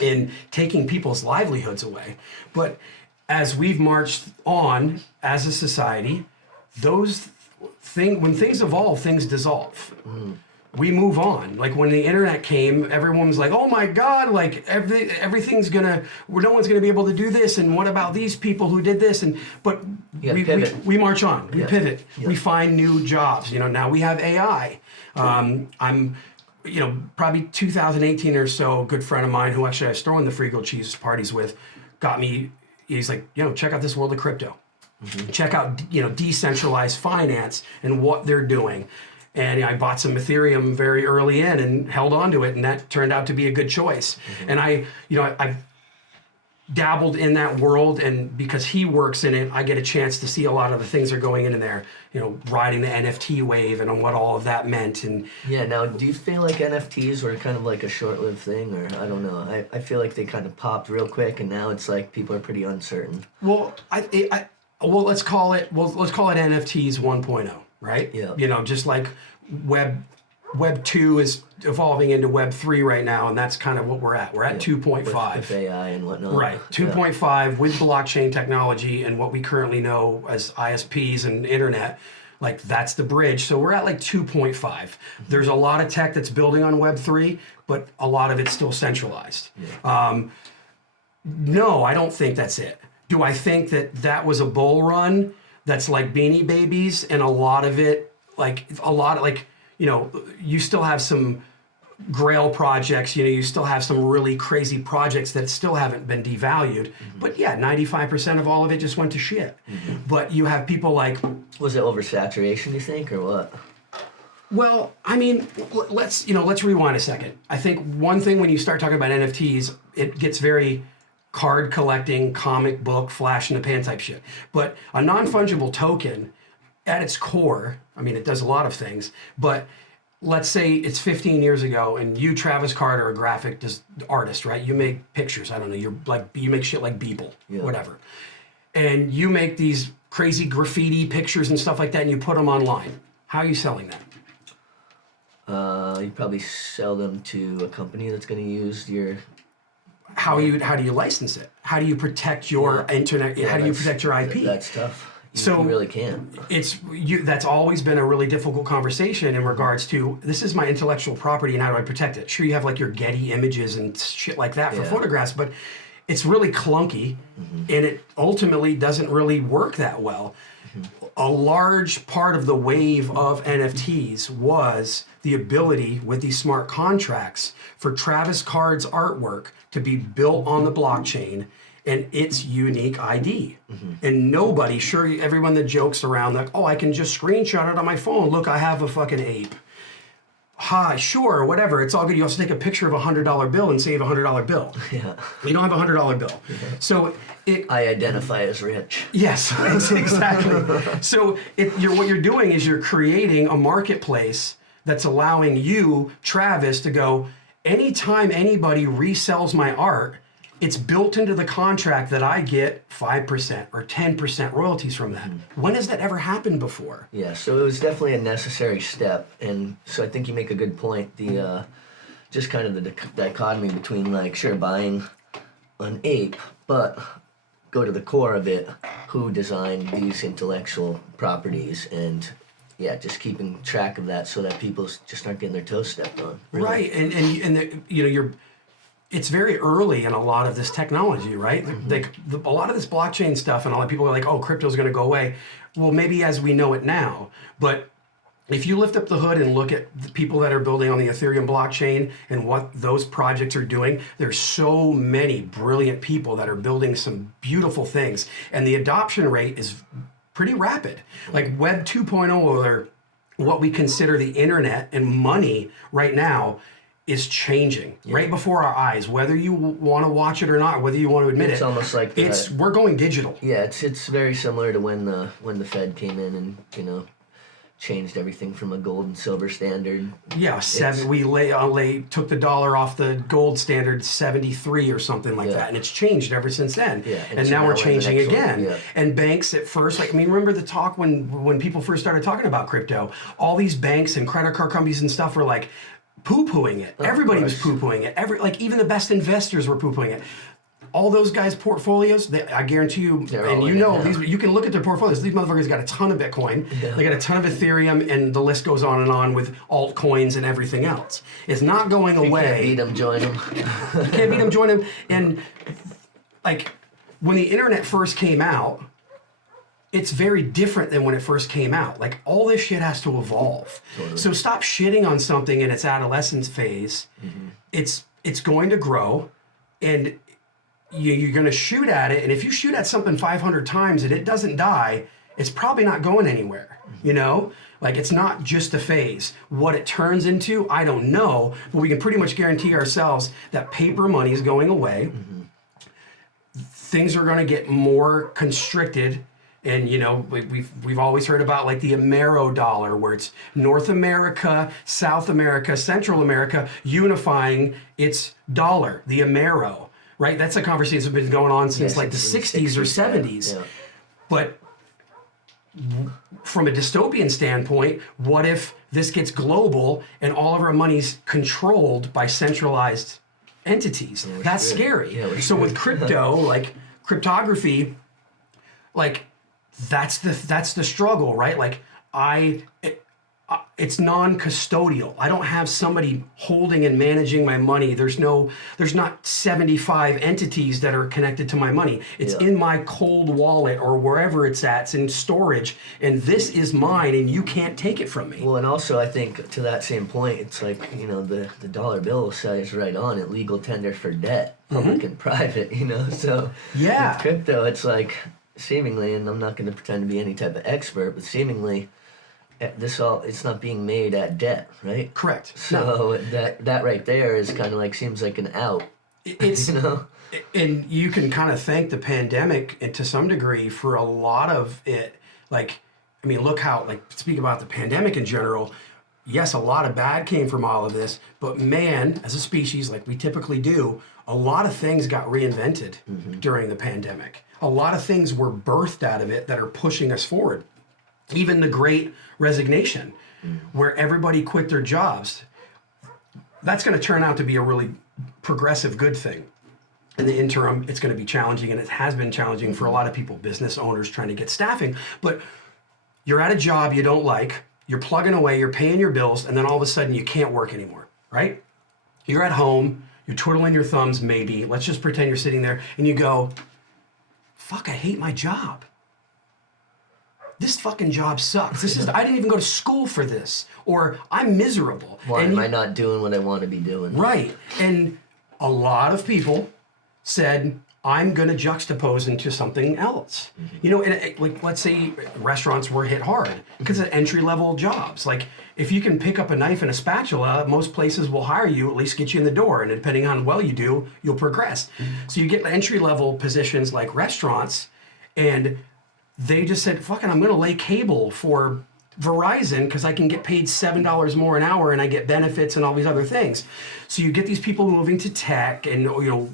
in taking people's livelihoods away. But as we've marched on as a society, when things evolve, things dissolve. We move on. Like when the internet came, everyone was like, oh my God, like everything's no one's gonna be able to do this, and what about these people who did this? But we march on, we pivot, we find new jobs. Now we have AI. I'm probably 2018 or so, a good friend of mine who actually I was throwing the free grilled cheese parties with, got me, he's like, check out this world of crypto. Check out, decentralized finance and what they're doing. And I bought some Ethereum very early in and held on to it, and that turned out to be a good choice. And I've dabbled in that world, and because he works in it, I get a chance to see a lot of the things that are going in there, riding the NFT wave and on what all of that meant. And yeah, now do you feel like NFTs were kind of like a short-lived thing, or I don't know? I feel like they kind of popped real quick, and now it's like people are pretty uncertain. Well, let's call it NFTs 1.0, right? Yeah. Just like Web 2 is evolving into Web 3 right now, and that's kind of what we're at. We're at 2.5. With AI and whatnot. Right, 2.5 with blockchain technology and what we currently know as ISPs and internet. Like that's the bridge. So we're at like 2.5. There's a lot of tech that's building on Web 3, but a lot of it's still centralized. Yeah. No, I don't think that's it. Do I think that was a bull run that's like Beanie Babies, and a lot of it, you still have some Grail projects, you still have some really crazy projects that still haven't been devalued. But yeah, 95% of all of it just went to shit. But you have people like... Was it oversaturation, you think, or what? Well, I mean, let's rewind a second. I think one thing when you start talking about NFTs, it gets very card collecting, comic book, flash in the pan type shit. But a non-fungible token, at its core, I mean, it does a lot of things, but let's say it's 15 years ago and you, Travis Carter, a graphic artist, right? You make pictures. I don't know. You make shit like Beeple, whatever. And you make these crazy graffiti pictures and stuff like that, and you put them online. How are you selling that? You probably sell them to a company that's going to use your... How do you license it? How do you protect your internet? How do you protect your IP? That's tough. You really can't. That's always been a really difficult conversation in regards to, this is my intellectual property and how do I protect it? Sure, you have like your Getty images and shit like that for photographs, but it's really clunky, and it ultimately doesn't really work that well. A large part of the wave of NFTs was the ability with these smart contracts for Travis Card's artwork to be built on the blockchain and its unique ID. And nobody, sure, everyone that jokes around like, oh, I can just screenshot it on my phone. Look, I have a fucking ape. Hi, sure, whatever. It's all good. You also take a picture of $100 bill and save $100 bill. Yeah. You don't have $100 bill. So I identify as rich. Yes, exactly. So what you're doing is you're creating a marketplace that's allowing you, Travis, to go, anytime anybody resells my art, it's built into the contract that I get 5% or 10% royalties from that. When has that ever happened before? Yeah, so it was definitely a necessary step, and so I think you make a good point. The just kind of the dichotomy between like, sure, buying an ape, but go to the core of it, who designed these intellectual properties, and yeah, just keeping track of that so that people just aren't getting their toes stepped on. Really. Right, and it's very early in a lot of this technology, right? A lot of this blockchain stuff and all that, people are like, oh, crypto's going to go away. Well, maybe as we know it now, but if you lift up the hood and look at the people that are building on the Ethereum blockchain and what those projects are doing, there's so many brilliant people that are building some beautiful things. And the adoption rate is pretty rapid. Like Web 2.0, or what we consider the internet and money right now, is changing right before our eyes, whether you want to watch it or not, whether you want to admit it. It's almost like we're going digital. Yeah, it's very similar to when the Fed came in and changed everything from a gold and silver standard. Yeah, we took the dollar off the gold standard 73 or something like that, and it's changed ever since then. Yeah, and now we're changing again. Yeah. And banks at first, remember the talk when people first started talking about crypto? All these banks and credit card companies and stuff were like poo-pooing it. Everybody was poo-pooing it. Even the best investors were poo-pooing it. All those guys' portfolios, I guarantee you, you can look at their portfolios. These motherfuckers got a ton of Bitcoin. Yeah. They got a ton of Ethereum, and the list goes on and on with altcoins and everything else. It's not going away. You can't beat them, join them. You can't beat them, join them. And when the internet first came out, it's very different than when it first came out. All this shit has to evolve. Totally. So stop shitting on something in its adolescence phase. It's going to grow, and you're going to shoot at it. And if you shoot at something 500 times and it doesn't die, it's probably not going anywhere. It's not just a phase. What it turns into, I don't know, but we can pretty much guarantee ourselves that paper money is going away. Things are going to get more constricted. And we've always heard about the Amero dollar, where it's North America, South America, Central America unifying its dollar, the Amero, right? That's a conversation that's been going on since the 60s or 70s. Yeah. But from a dystopian standpoint, what if this gets global and all of our money's controlled by centralized entities? That's scary. Yeah, so with crypto, cryptography, that's the struggle, right? It's non-custodial. I don't have somebody holding and managing my money. There's not 75 entities that are connected to my money. It's in my cold wallet or wherever it's at. It's in storage, and this is mine, and you can't take it from me. Well, and also I think to that same point, it's the dollar bill says right on it, legal tender for debt, public and private. So with crypto, it's seemingly, and I'm not going to pretend to be any type of expert, but seemingly, it's not being made at debt, right? Correct. So that right there is kind of seems like an out. It's and you can kind of thank the pandemic, and to some degree, for a lot of it. Look how speak about the pandemic in general. Yes, a lot of bad came from all of this, but man, as a species, like we typically do, a lot of things got reinvented during the pandemic. A lot of things were birthed out of it that are pushing us forward. Even the Great Resignation, where everybody quit their jobs, that's going to turn out to be a really progressive good thing. In the interim, it's going to be challenging, and it has been challenging for a lot of people, business owners trying to get staffing. But you're at a job you don't like, you're plugging away, you're paying your bills, and then all of a sudden you can't work anymore, right? You're at home, you're twiddling your thumbs maybe, let's just pretend you're sitting there, and you go, fuck, I hate my job. This fucking job sucks. I didn't even go to school for this. Or I'm miserable. Why am I not doing what I want to be doing? Right. And a lot of people said, I'm going to juxtapose into something else. You know, and like, let's say restaurants were hit hard because of entry-level jobs. Like, if you can pick up a knife and a spatula, most places will hire you, at least get you in the door. And depending on how well you do, you'll progress. So you get entry-level positions like restaurants, and they just said, fucking, I'm going to lay cable for Verizon because I can get paid $7 more an hour and I get benefits and all these other things. So you get these people moving to tech and, you know,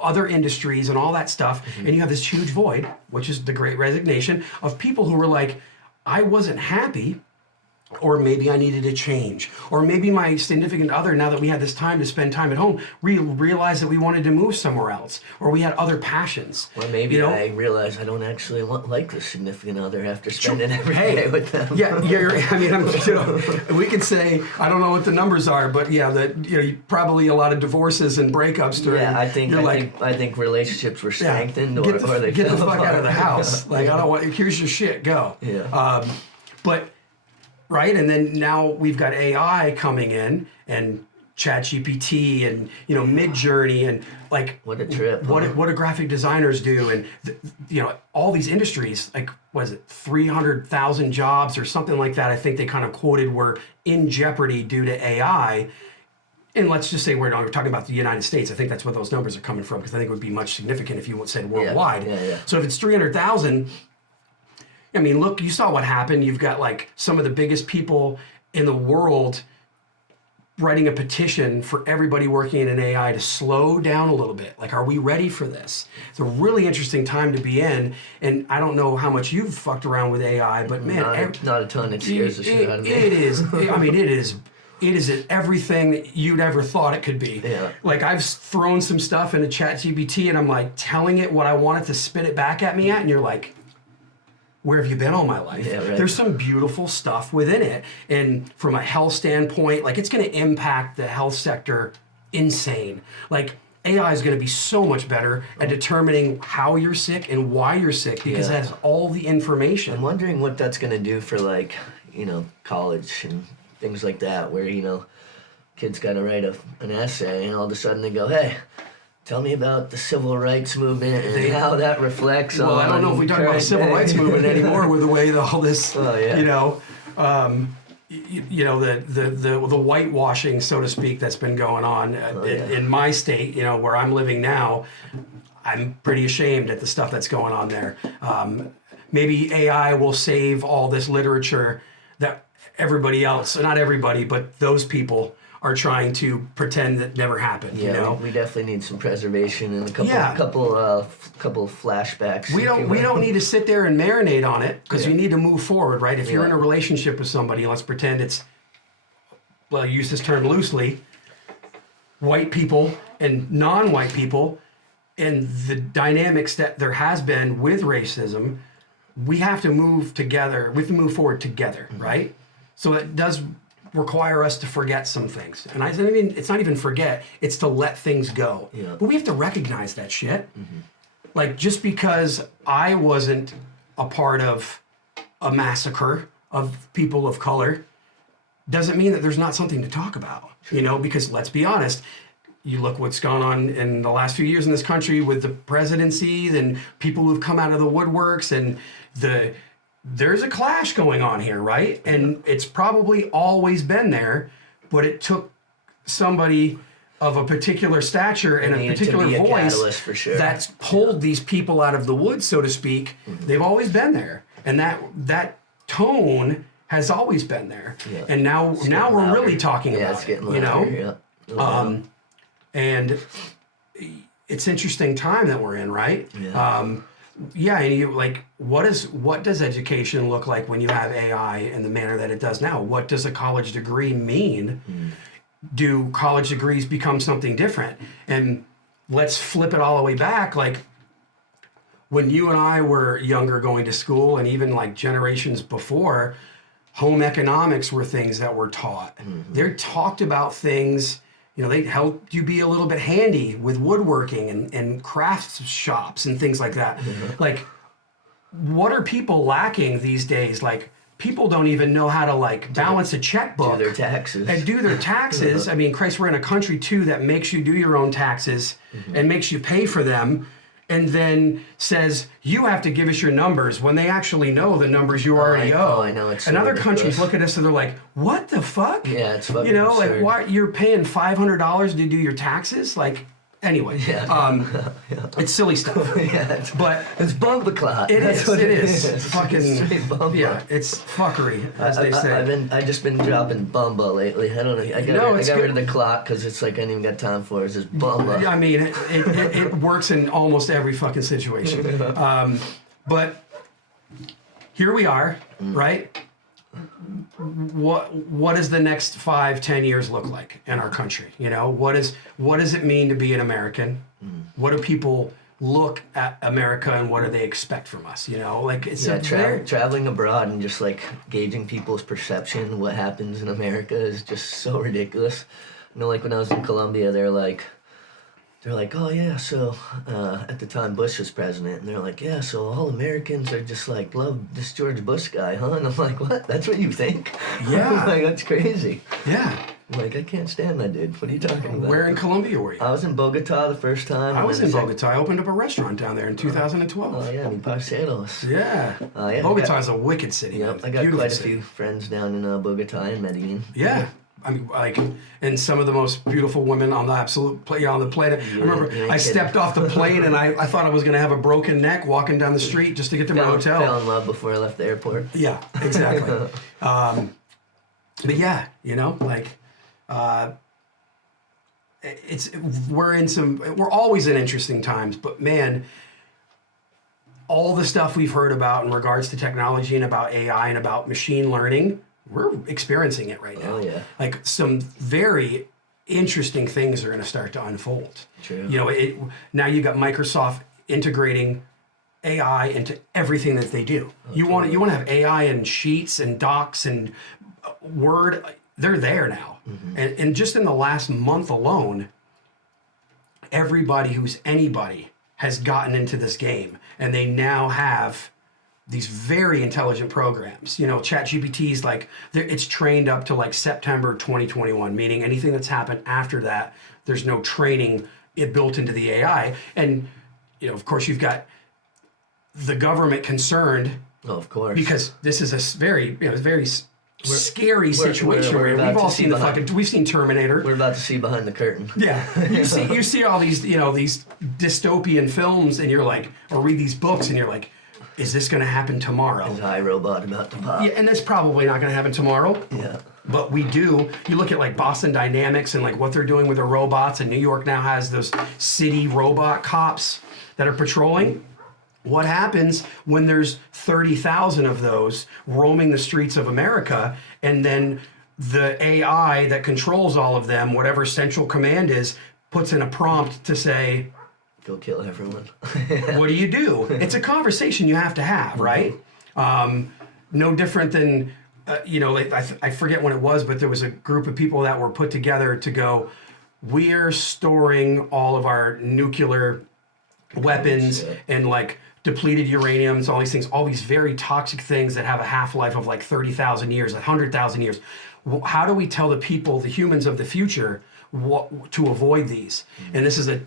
other industries and all that stuff, and you have this huge void, which is the Great Resignation, of people who were like, I wasn't happy, or maybe I needed a change, or maybe my significant other, now that we had this time to spend time at home, realized that we wanted to move somewhere else, or we had other passions. Or maybe, you know, I realized I don't actually like this significant other after spending every day with them. Yeah, I mean, you know, we could say, I don't know what the numbers are, but yeah, that, you know, probably a lot of divorces and breakups during. Yeah, I think relationships were strengthened, or they get the fuck apart. out of the house. Like, I don't want. Here's your shit. Go. Yeah. But. Right, and then now we've got AI coming in, and ChatGPT, and, you know, Midjourney, and like what a trip. What do graphic designers do, and you know, all these industries, like, was it 300,000 jobs or something like that? I think they kind of quoted were in jeopardy due to AI. And let's just say we're talking about the United States. I think that's where those numbers are coming from, because I think it would be much significant if you said worldwide. Yeah. So if it's 300,000. I mean, look, you saw what happened. You've got like some of the biggest people in the world writing a petition for everybody working in an AI to slow down a little bit. Like, are we ready for this? It's a really interesting time to be in. And I don't know how much you've fucked around with AI, but man, not a ton. It scares the shit out of me. It is. I mean, it is everything that you'd ever thought it could be. Yeah. Like, I've thrown some stuff into ChatGPT, and I'm like telling it what I want it to spit it back at me at, and you're like, where have you been all my life? Yeah, right. There's some beautiful stuff within it. And from a health standpoint, like, it's going to impact the health sector insane. Like, AI is going to be so much better at determining how you're sick and why you're sick, because it has all the information. I'm wondering what that's going to do for, like, you know, college and things like that, where, you know, kids got to write an essay, and all of a sudden they go, hey, tell me about the civil rights movement and how that reflects on. Well, I don't know if we talk about the civil rights movement anymore with the way that all this, you know, you know, the whitewashing, so to speak, that's been going on in my state, you know, where I'm living now. I'm pretty ashamed at the stuff that's going on there. Maybe AI will save all this literature that everybody else, not everybody, but those people are trying to pretend that never happened. Yeah, you know? we definitely need some preservation and a couple flashbacks. We don't need to sit there and marinate on it, because you need to move forward, right? If you're in a relationship with somebody, let's pretend it's, well, I use this term loosely, white people and non-white people, and the dynamics that there has been with racism, we have to move together. We have to move forward together, right? So it does require us to forget some things. And I mean, it's not even forget, it's to let things go. Yeah. But we have to recognize that shit. Like, just because I wasn't a part of a massacre of people of color doesn't mean that there's not something to talk about. You know, because let's be honest, you look what's gone on in the last few years in this country with the presidency and people who've come out of the woodworks, and there's a clash going on here, right? And it's probably always been there, but it took somebody of a particular stature and a particular voice for sure. that's pulled these people out of the woods, so to speak. They've always been there, and that tone has always been there. Yeah. And now we're really talking about it's getting it, you know? Yeah. And it's interesting time that we're in, right? Yeah. And you, like, what does education look like when you have AI in the manner that it does now? What does a college degree mean? Do college degrees become something different? And let's flip it all the way back. Like, when you and I were younger going to school, and even like generations before, home economics were things that were taught. They're talked about things they helped you be a little bit handy with woodworking and crafts shops and things like that. Like, what are people lacking these days? Like, people don't even know how to like balance a checkbook. Do their taxes. And do their taxes. I mean, Christ, we're in a country too that makes you do your own taxes and makes you pay for them, and then says you have to give us your numbers when they actually know the numbers you already owe. Oh, I know. It's so and other ridiculous. countries look at us and they're like, "What the fuck?" Yeah, it's fucking like absurd. why you're paying $500 to do your taxes? Like, anyway, it's silly stuff. But it's bumbleclot. it That's is. what It is fucking Straight bumba. yeah. It's fuckery, as they say. I just been dropping bumba lately. I don't know. I got rid of the clock because it's like I ain't even got time for it. It's just bumba. I mean, it works in almost every fucking situation. But here we are, right? What does the next 5-10 years look like in our country? What does it mean to be an American? What do people look at America and what do they expect from us? Like it's traveling abroad and just like gauging people's perception of what happens in America is just so ridiculous. Like when I was in Colombia, they're like, oh yeah, so at the time Bush was president, and they're like, yeah, so all Americans are just like love this George Bush guy, huh? And I'm like, what? That's what you think? Yeah. I'm like, that's crazy. Yeah. I'm like, I can't stand that dude. What are you talking about? Where in Colombia were you? I was in Bogota the first time. I was in Bogota. I opened up a restaurant down there in 2012. Oh yeah, Mi Parceros. Yeah. Yeah, Bogota is a wicked city. Yep, man. I got Beautiful quite a city. few friends down in Bogota and Medellin. Yeah. I mean, like, and some of the most beautiful women on the on the planet. I remember I stepped off the plane and I thought I was going to have a broken neck walking down the street just to get to my hotel. Fell in love before I left the airport. Yeah, exactly. But yeah, we're always in interesting times, but man, all the stuff we've heard about in regards to technology and about AI and about machine learning, we're experiencing it right now. Oh, yeah. Like some very interesting things are going to start to unfold. True. Now you got Microsoft integrating AI into everything that they do. You want to have AI in Sheets and Docs and Word. They're there now. And just in the last month alone, everybody who's anybody has gotten into this game, and they now have these very intelligent programs. ChatGPT is like, it's trained up to like September 2021, meaning anything that's happened after that, there's no training it built into the AI. And, of course, you've got the government concerned. Oh, of course. Because this is a very scary situation. We've all seen we've seen Terminator. We're about to see behind the curtain. Yeah, you see all these these dystopian films, and you're like, or read these books, and you're like, is this going to happen tomorrow? Is iRobot about to pop? Yeah, and that's probably not going to happen tomorrow. Yeah. But we do. You look at like Boston Dynamics and like what they're doing with their robots, and New York now has those city robot cops that are patrolling. What happens when there's 30,000 of those roaming the streets of America, and then the AI that controls all of them, whatever central command is, puts in a prompt to say, go kill everyone. what do you do? It's a conversation you have to have, right? No different than, I forget when it was, but there was a group of people that were put together to go, we're storing all of our nuclear weapons and like depleted uraniums, all these things, all these very toxic things that have a half-life of like 30,000 years, 100,000 years. How do we tell the people, the humans of the future, what to avoid these? And this is a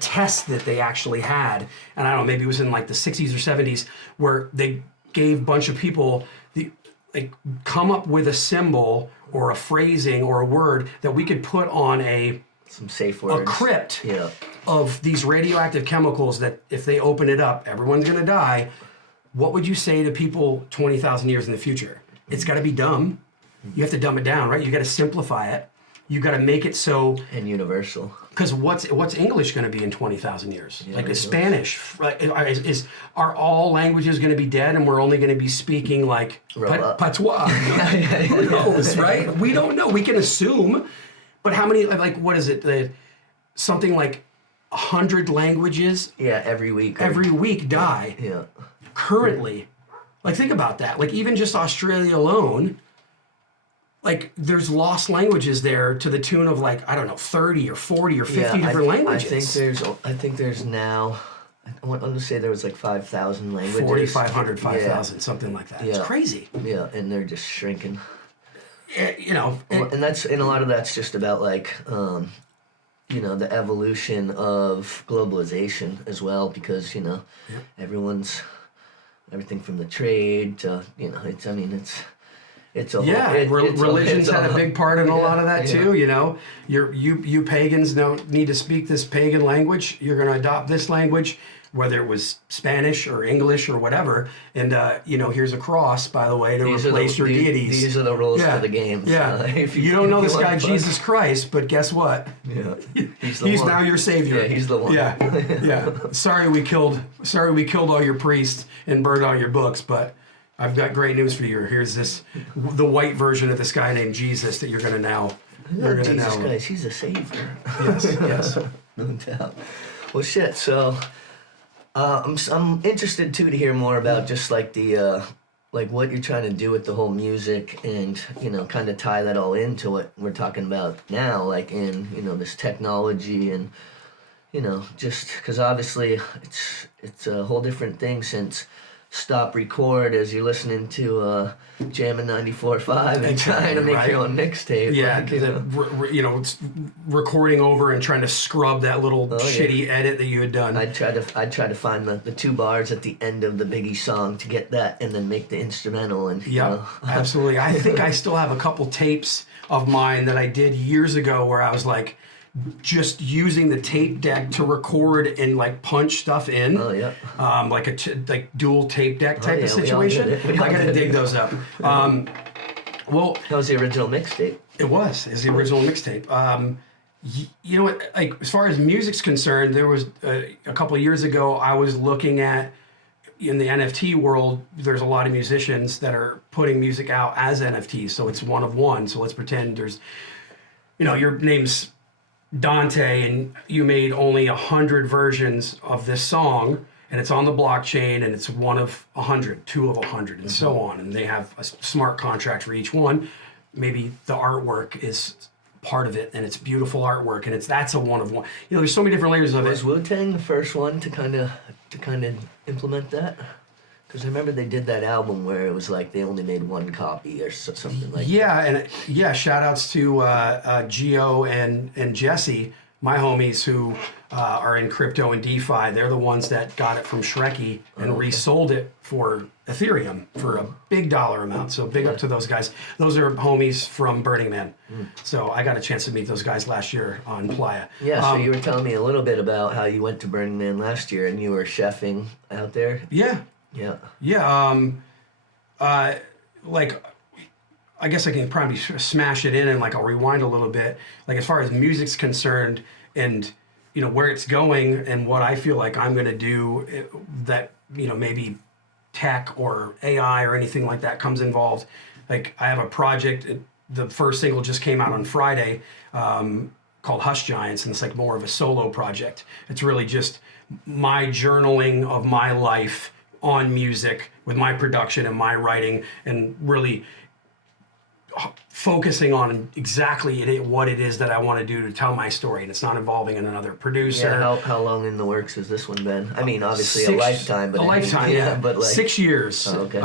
test that they actually had, and I don't know, maybe it was in like the 60s or 70s, where they gave a bunch of people come up with a symbol or a phrasing or a word that we could put on some safe words. A crypt of these radioactive chemicals that if they open it up, everyone's going to die. What would you say to people 20,000 years in the future? It's got to be dumb. You have to dumb it down, right? You got to simplify it. You got to make it so... And universal. Because what's English going to be in 20,000 years? Yeah, like is Spanish? Are all languages going to be dead and we're only going to be speaking like patois? Who knows, right? We don't know. We can assume. But how many, what is it? Something like 100 languages? Yeah, every week. Every week die. Yeah. Currently. Like, think about that. Like, even just Australia alone, like there's lost languages there to the tune of like, I don't know, 30 or 40 or 50 different languages. I think there's now, I want to say there was like 5,000 languages. 4,500, 5,000, something like that. It's crazy. Yeah, and they're just shrinking. You know, And a lot of that's just about like, you know, the evolution of globalization as well, because, you know, everything from the trade to, you know, it's a religion's had a big part in a lot of that too. You know, you pagans don't need to speak this pagan language. You're going to adopt this language, whether it was Spanish or English or whatever. And you know, here's a cross, by the way, to replace your deities. These are the rules for the game. Yeah, If you don't know this guy Jesus Christ, but guess what? Yeah, he's now your savior. Yeah, he's the one. Yeah. Sorry we killed all your priests and burned all your books, but I've got great news for you. Here's the white version of this guy named Jesus that you're gonna now. Jesus Christ, he's a savior. Yes. No doubt. Well, shit. So, I'm interested too to hear more about just like the like what you're trying to do with the whole music, and you know, kind of tie that all into what we're talking about now, like in, you know, this technology, and you know, just because obviously it's a whole different thing since stop record as you're listening to jamming 94.5 and trying to make your own mixtape. Yeah, like, you know, it's recording over and trying to scrub that little shitty edit that you had done. I'd try to find the 2 bars at the end of the Biggie song to get that, and then make the instrumental. And absolutely. I think I still have a couple tapes of mine that I did years ago where I was like, just using the tape deck to record and like punch stuff in. Oh yeah. Like like dual tape deck type of situation. I gotta dig those up. Well, that was the original mixtape. It was the original mixtape. You know what? Like as far as music's concerned, there was a couple of years ago I was looking at, in the NFT world, there's a lot of musicians that are putting music out as NFTs. So it's one of one. So let's pretend there's, you know, your name's Dante and you made only 100 versions of this song, and it's on the blockchain, and it's one of 100, 2 of 100, and so on. And they have a smart contract for each one. Maybe the artwork is part of it, and it's beautiful artwork, and that's a one of one. You know, there's so many different layers of it. Was Wu-Tang the first one to kind of implement that? Because I remember they did that album where it was like they only made 1 copy or something like that. And shout outs to Gio and Jesse, my homies who are in crypto and DeFi. They're the ones that got it from Shrekky and resold it for Ethereum for a big dollar amount. So big up to those guys. Those are homies from Burning Man. So I got a chance to meet those guys last year on Playa. Yeah, so you were telling me a little bit about how you went to Burning Man last year and you were chefing out there. Yeah. Like, I guess I can probably smash it in, and like I'll rewind a little bit. Like as far as music's concerned, and you know where it's going, and what I feel like I'm gonna do, that you know maybe tech or AI or anything like that comes involved. Like I have a project. The first single just came out on Friday, called Hush Giants, and it's like more of a solo project. It's really just my journaling of my life on music with my production and my writing, and really focusing on exactly what it is that I want to do to tell my story, and it's not involving another producer. Yeah, how long in the works has this one been? I mean, obviously a lifetime, but but like 6 years. Oh, okay.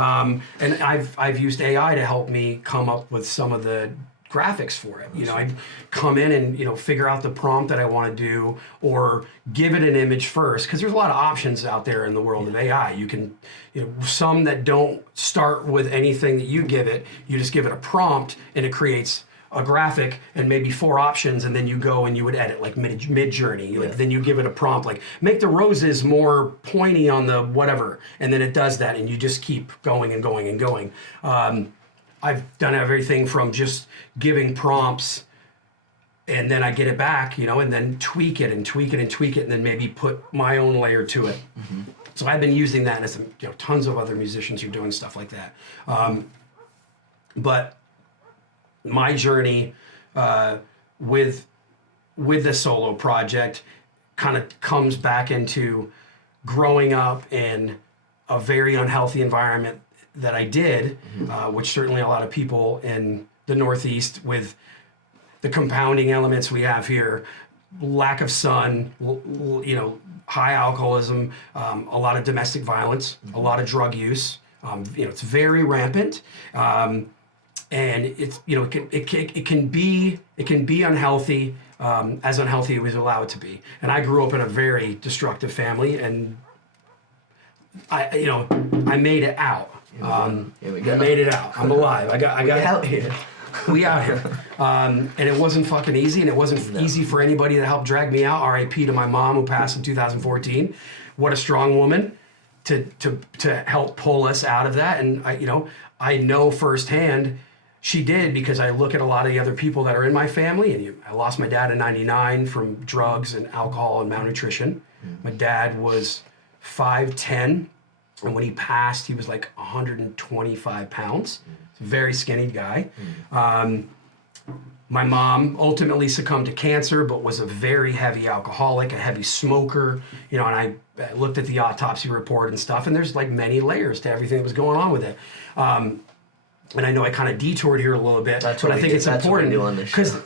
And I've used AI to help me come up with some of the graphics for it. You know, I'd come in and, you know, figure out the prompt that I want to do, or give it an image first, because there's a lot of options out there in the world of AI. You can, you know, some that don't start with anything that you give it. You just give it a prompt and it creates a graphic and maybe 4 options, and then you go and you would edit like mid journey. Like then you give it a prompt like make the roses more pointy on the whatever, and then it does that, and you just keep going and going and going. I've done everything from just giving prompts, and then I get it back, you know, and then tweak it and tweak it and tweak it, and then maybe put my own layer to it. So I've been using that, and as you know, tons of other musicians are doing stuff like that. But my journey with the solo project kind of comes back into growing up in a very unhealthy environment that I did, which certainly a lot of people in the Northeast with the compounding elements we have here, lack of sun, high alcoholism, a lot of domestic violence, a lot of drug use. It's very rampant, and it's it can be unhealthy, as unhealthy as we allow it to be. And I grew up in a very destructive family, and I made it out. Here we go. I made it out. I'm alive. I got out here. We out here. And it wasn't fucking easy, and it wasn't easy for anybody to help drag me out. R.I.P. to my mom who passed in 2014. What a strong woman to help pull us out of that. And I know firsthand she did, because I look at a lot of the other people that are in my family, and I lost my dad in '99 from drugs and alcohol and malnutrition. My dad was 5'10", and when he passed, he was like 125 pounds. Very skinny guy. My mom ultimately succumbed to cancer, but was a very heavy alcoholic, a heavy smoker. And I looked at the autopsy report and stuff, and there's like many layers to everything that was going on with it. And I know I kind of detoured here a little bit, but I think it's important because,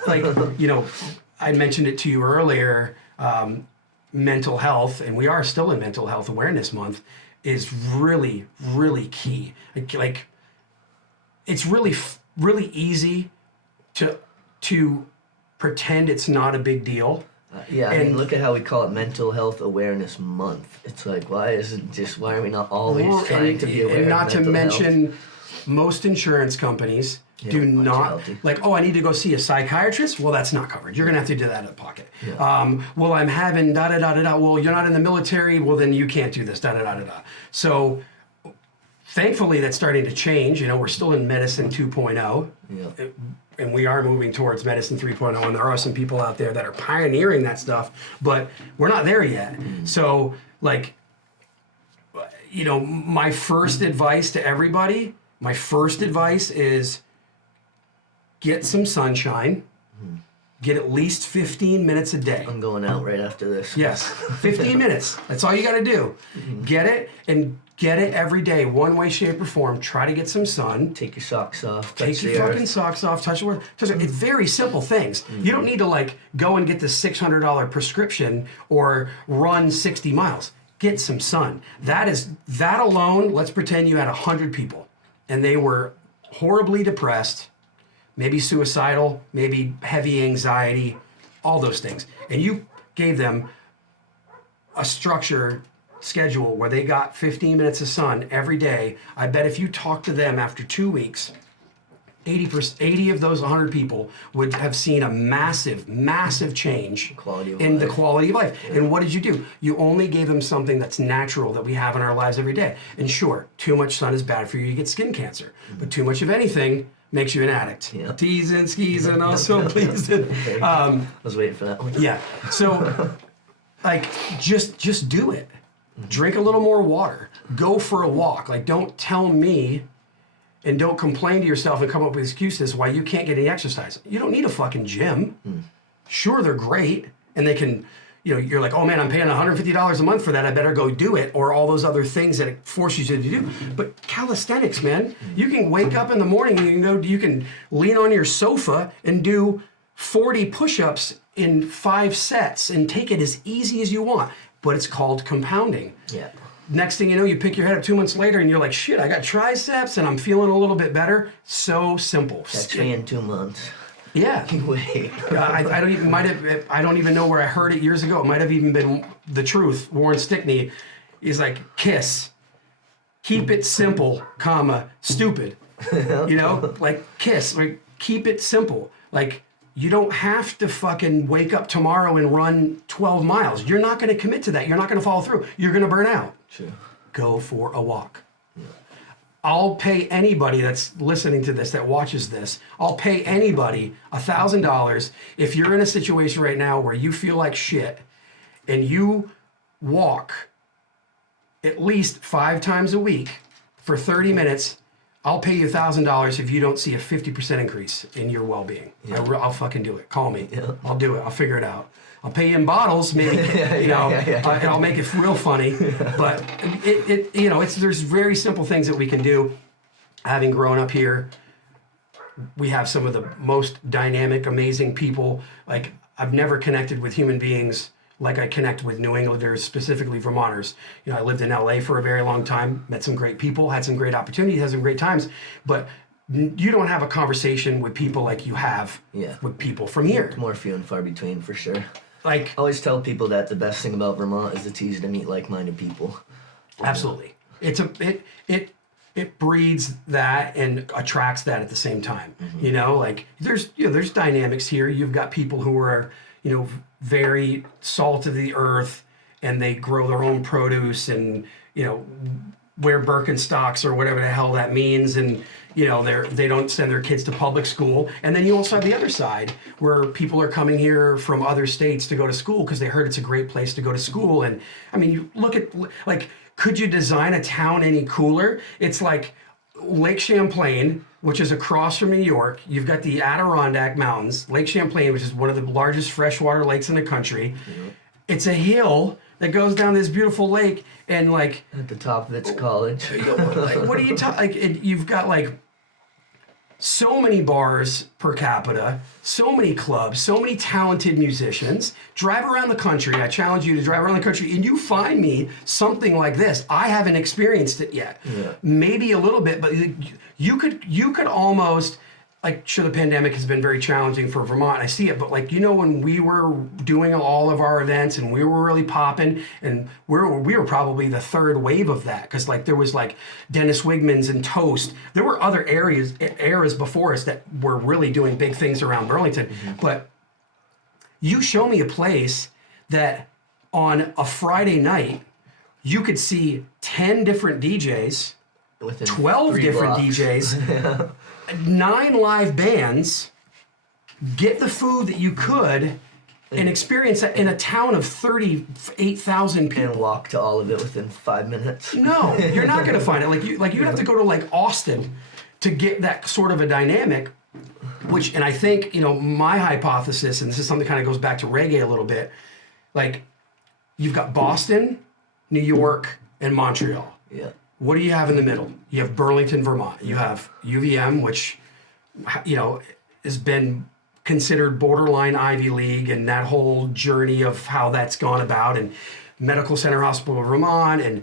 I mentioned it to you earlier. Mental health, and we are still in Mental Health Awareness Month, is really, really key. Like it's really easy to pretend it's not a big deal. I mean, look at how we call it Mental Health Awareness Month. It's like, why are we not always trying to be aware? And not of to mental mention, health? most insurance companies do not, I need to go see a psychiatrist. Well, that's not covered. You're going to have to do that out of pocket. Yeah. Well, I'm having da-da-da-da-da. Well, you're not in the military. Well, then you can't do this, da-da-da-da-da. So thankfully, that's starting to change. We're still in medicine 2.0. Yeah. And we are moving towards medicine 3.0. And there are some people out there that are pioneering that stuff, but we're not there yet. So, my first advice to everybody, is get some sunshine. Get at least 15 minutes a day. I'm going out right after this. Yes, 15 minutes. That's all you got to do. Get it, and get it every day, one way, shape, or form. Try to get some sun. Take your socks off. Take your fucking socks off. Touch the earth. It's very simple things. You don't need to go and get the $600 prescription or run 60 miles. Get some sun. That alone. Let's pretend you had 100 people, and they were horribly depressed, maybe suicidal, maybe heavy anxiety, all those things. And you gave them a structured schedule where they got 15 minutes of sun every day. I bet if you talk to them after 2 weeks, 80 of those 100 people would have seen a massive, massive change in the quality of life. Yeah. And what did you do? You only gave them something that's natural that we have in our lives every day. And sure, too much sun is bad for you. You get skin cancer. But too much of anything makes you an addict. Yeah. Teasing, skeezing, also pleasing. I was waiting for that one. Yeah. So, just do it. Drink a little more water. Go for a walk. Don't tell me and don't complain to yourself and come up with excuses why you can't get any exercise. You don't need a fucking gym. Sure, they're great, and they can, you're like, oh man, I'm paying $150 a month for that. I better go do it, or all those other things that it forces you to do. But calisthenics, man, you can wake up in the morning and you can lean on your sofa and do 40 push-ups in 5 sets and take it as easy as you want. But it's called compounding. Yeah. Next thing you know, you pick your head up 2 months later and you're like, shit, I got triceps and I'm feeling a little bit better. So simple. Catch me in 2 months. Yeah. Wait. I don't even know where I heard it years ago. It might have even been the truth. Warren Stickney is like, KISS. Keep it simple, stupid. KISS. Keep it simple. You don't have to fucking wake up tomorrow and run 12 miles. You're not going to commit to that. You're not going to follow through. You're going to burn out. Sure. Go for a walk. Yeah. I'll pay anybody that's listening to this, that watches this, I'll pay anybody $1,000 if you're in a situation right now where you feel like shit and you walk at least 5 times a week for 30 minutes. I'll pay you $1,000 if you don't see a 50% increase in your well-being. Yeah. I'll fucking do it. Call me. Yeah. I'll do it. I'll figure it out. I'll pay you in bottles, maybe. And I'll make it real funny. But there's very simple things that we can do. Having grown up here, we have some of the most dynamic, amazing people. Like, I've never connected with human beings like I connect with New Englanders, specifically Vermonters. You know, I lived in LA for a very long time, met some great people, had some great opportunities, had some great times, but you don't have a conversation with people like you have with people from here. More few and far between, for sure. Like, I always tell people that the best thing about Vermont is it's easy to meet like-minded people. absolutely. It breeds that and attracts that at the same time. You know, like there's dynamics here. You've got people who are, very salt of the earth, and they grow their own produce, and wear Birkenstocks or whatever the hell that means, and they don't send their kids to public school. And then you also have the other side where people are coming here from other states to go to school because they heard it's a great place to go to school. And I mean, you look at, like, could you design a town any cooler? It's like Lake Champlain, which is across from New York. You've got the Adirondack Mountains, Lake Champlain, which is one of the largest freshwater lakes in the country. It's a hill that goes down this beautiful lake, and like at the top of its college. What are you talking? Like, you've got like so many bars per capita, so many clubs, so many talented musicians. Drive around the country. I challenge you to drive around the country, and you find me something like this. I haven't experienced it yet. Maybe a little bit, but you could almost, like, sure, the pandemic has been very challenging for Vermont. I see it, but like, when we were doing all of our events and we were really popping, and we were probably the third wave of that, because like there was like Dennis Wigman's and Toast. There were other eras before us that were really doing big things around Burlington. But you show me a place that on a Friday night you could see 10 different DJs, Within 12 3 different blocks. DJs, 9 live bands, get the food that you could, and experience that in a town of 38,000 people. And walk to all of it within 5 minutes. No, you're not going to find it. You'd have to go to like Austin to get that sort of a dynamic. And I think, my hypothesis, and this is something that kind of goes back to reggae a little bit, like, you've got Boston, New York, and Montreal. Yeah. What do you have in the middle? You have Burlington, Vermont. You have UVM, which, has been considered borderline Ivy League, and that whole journey of how that's gone about, and Medical Center Hospital of Vermont, and,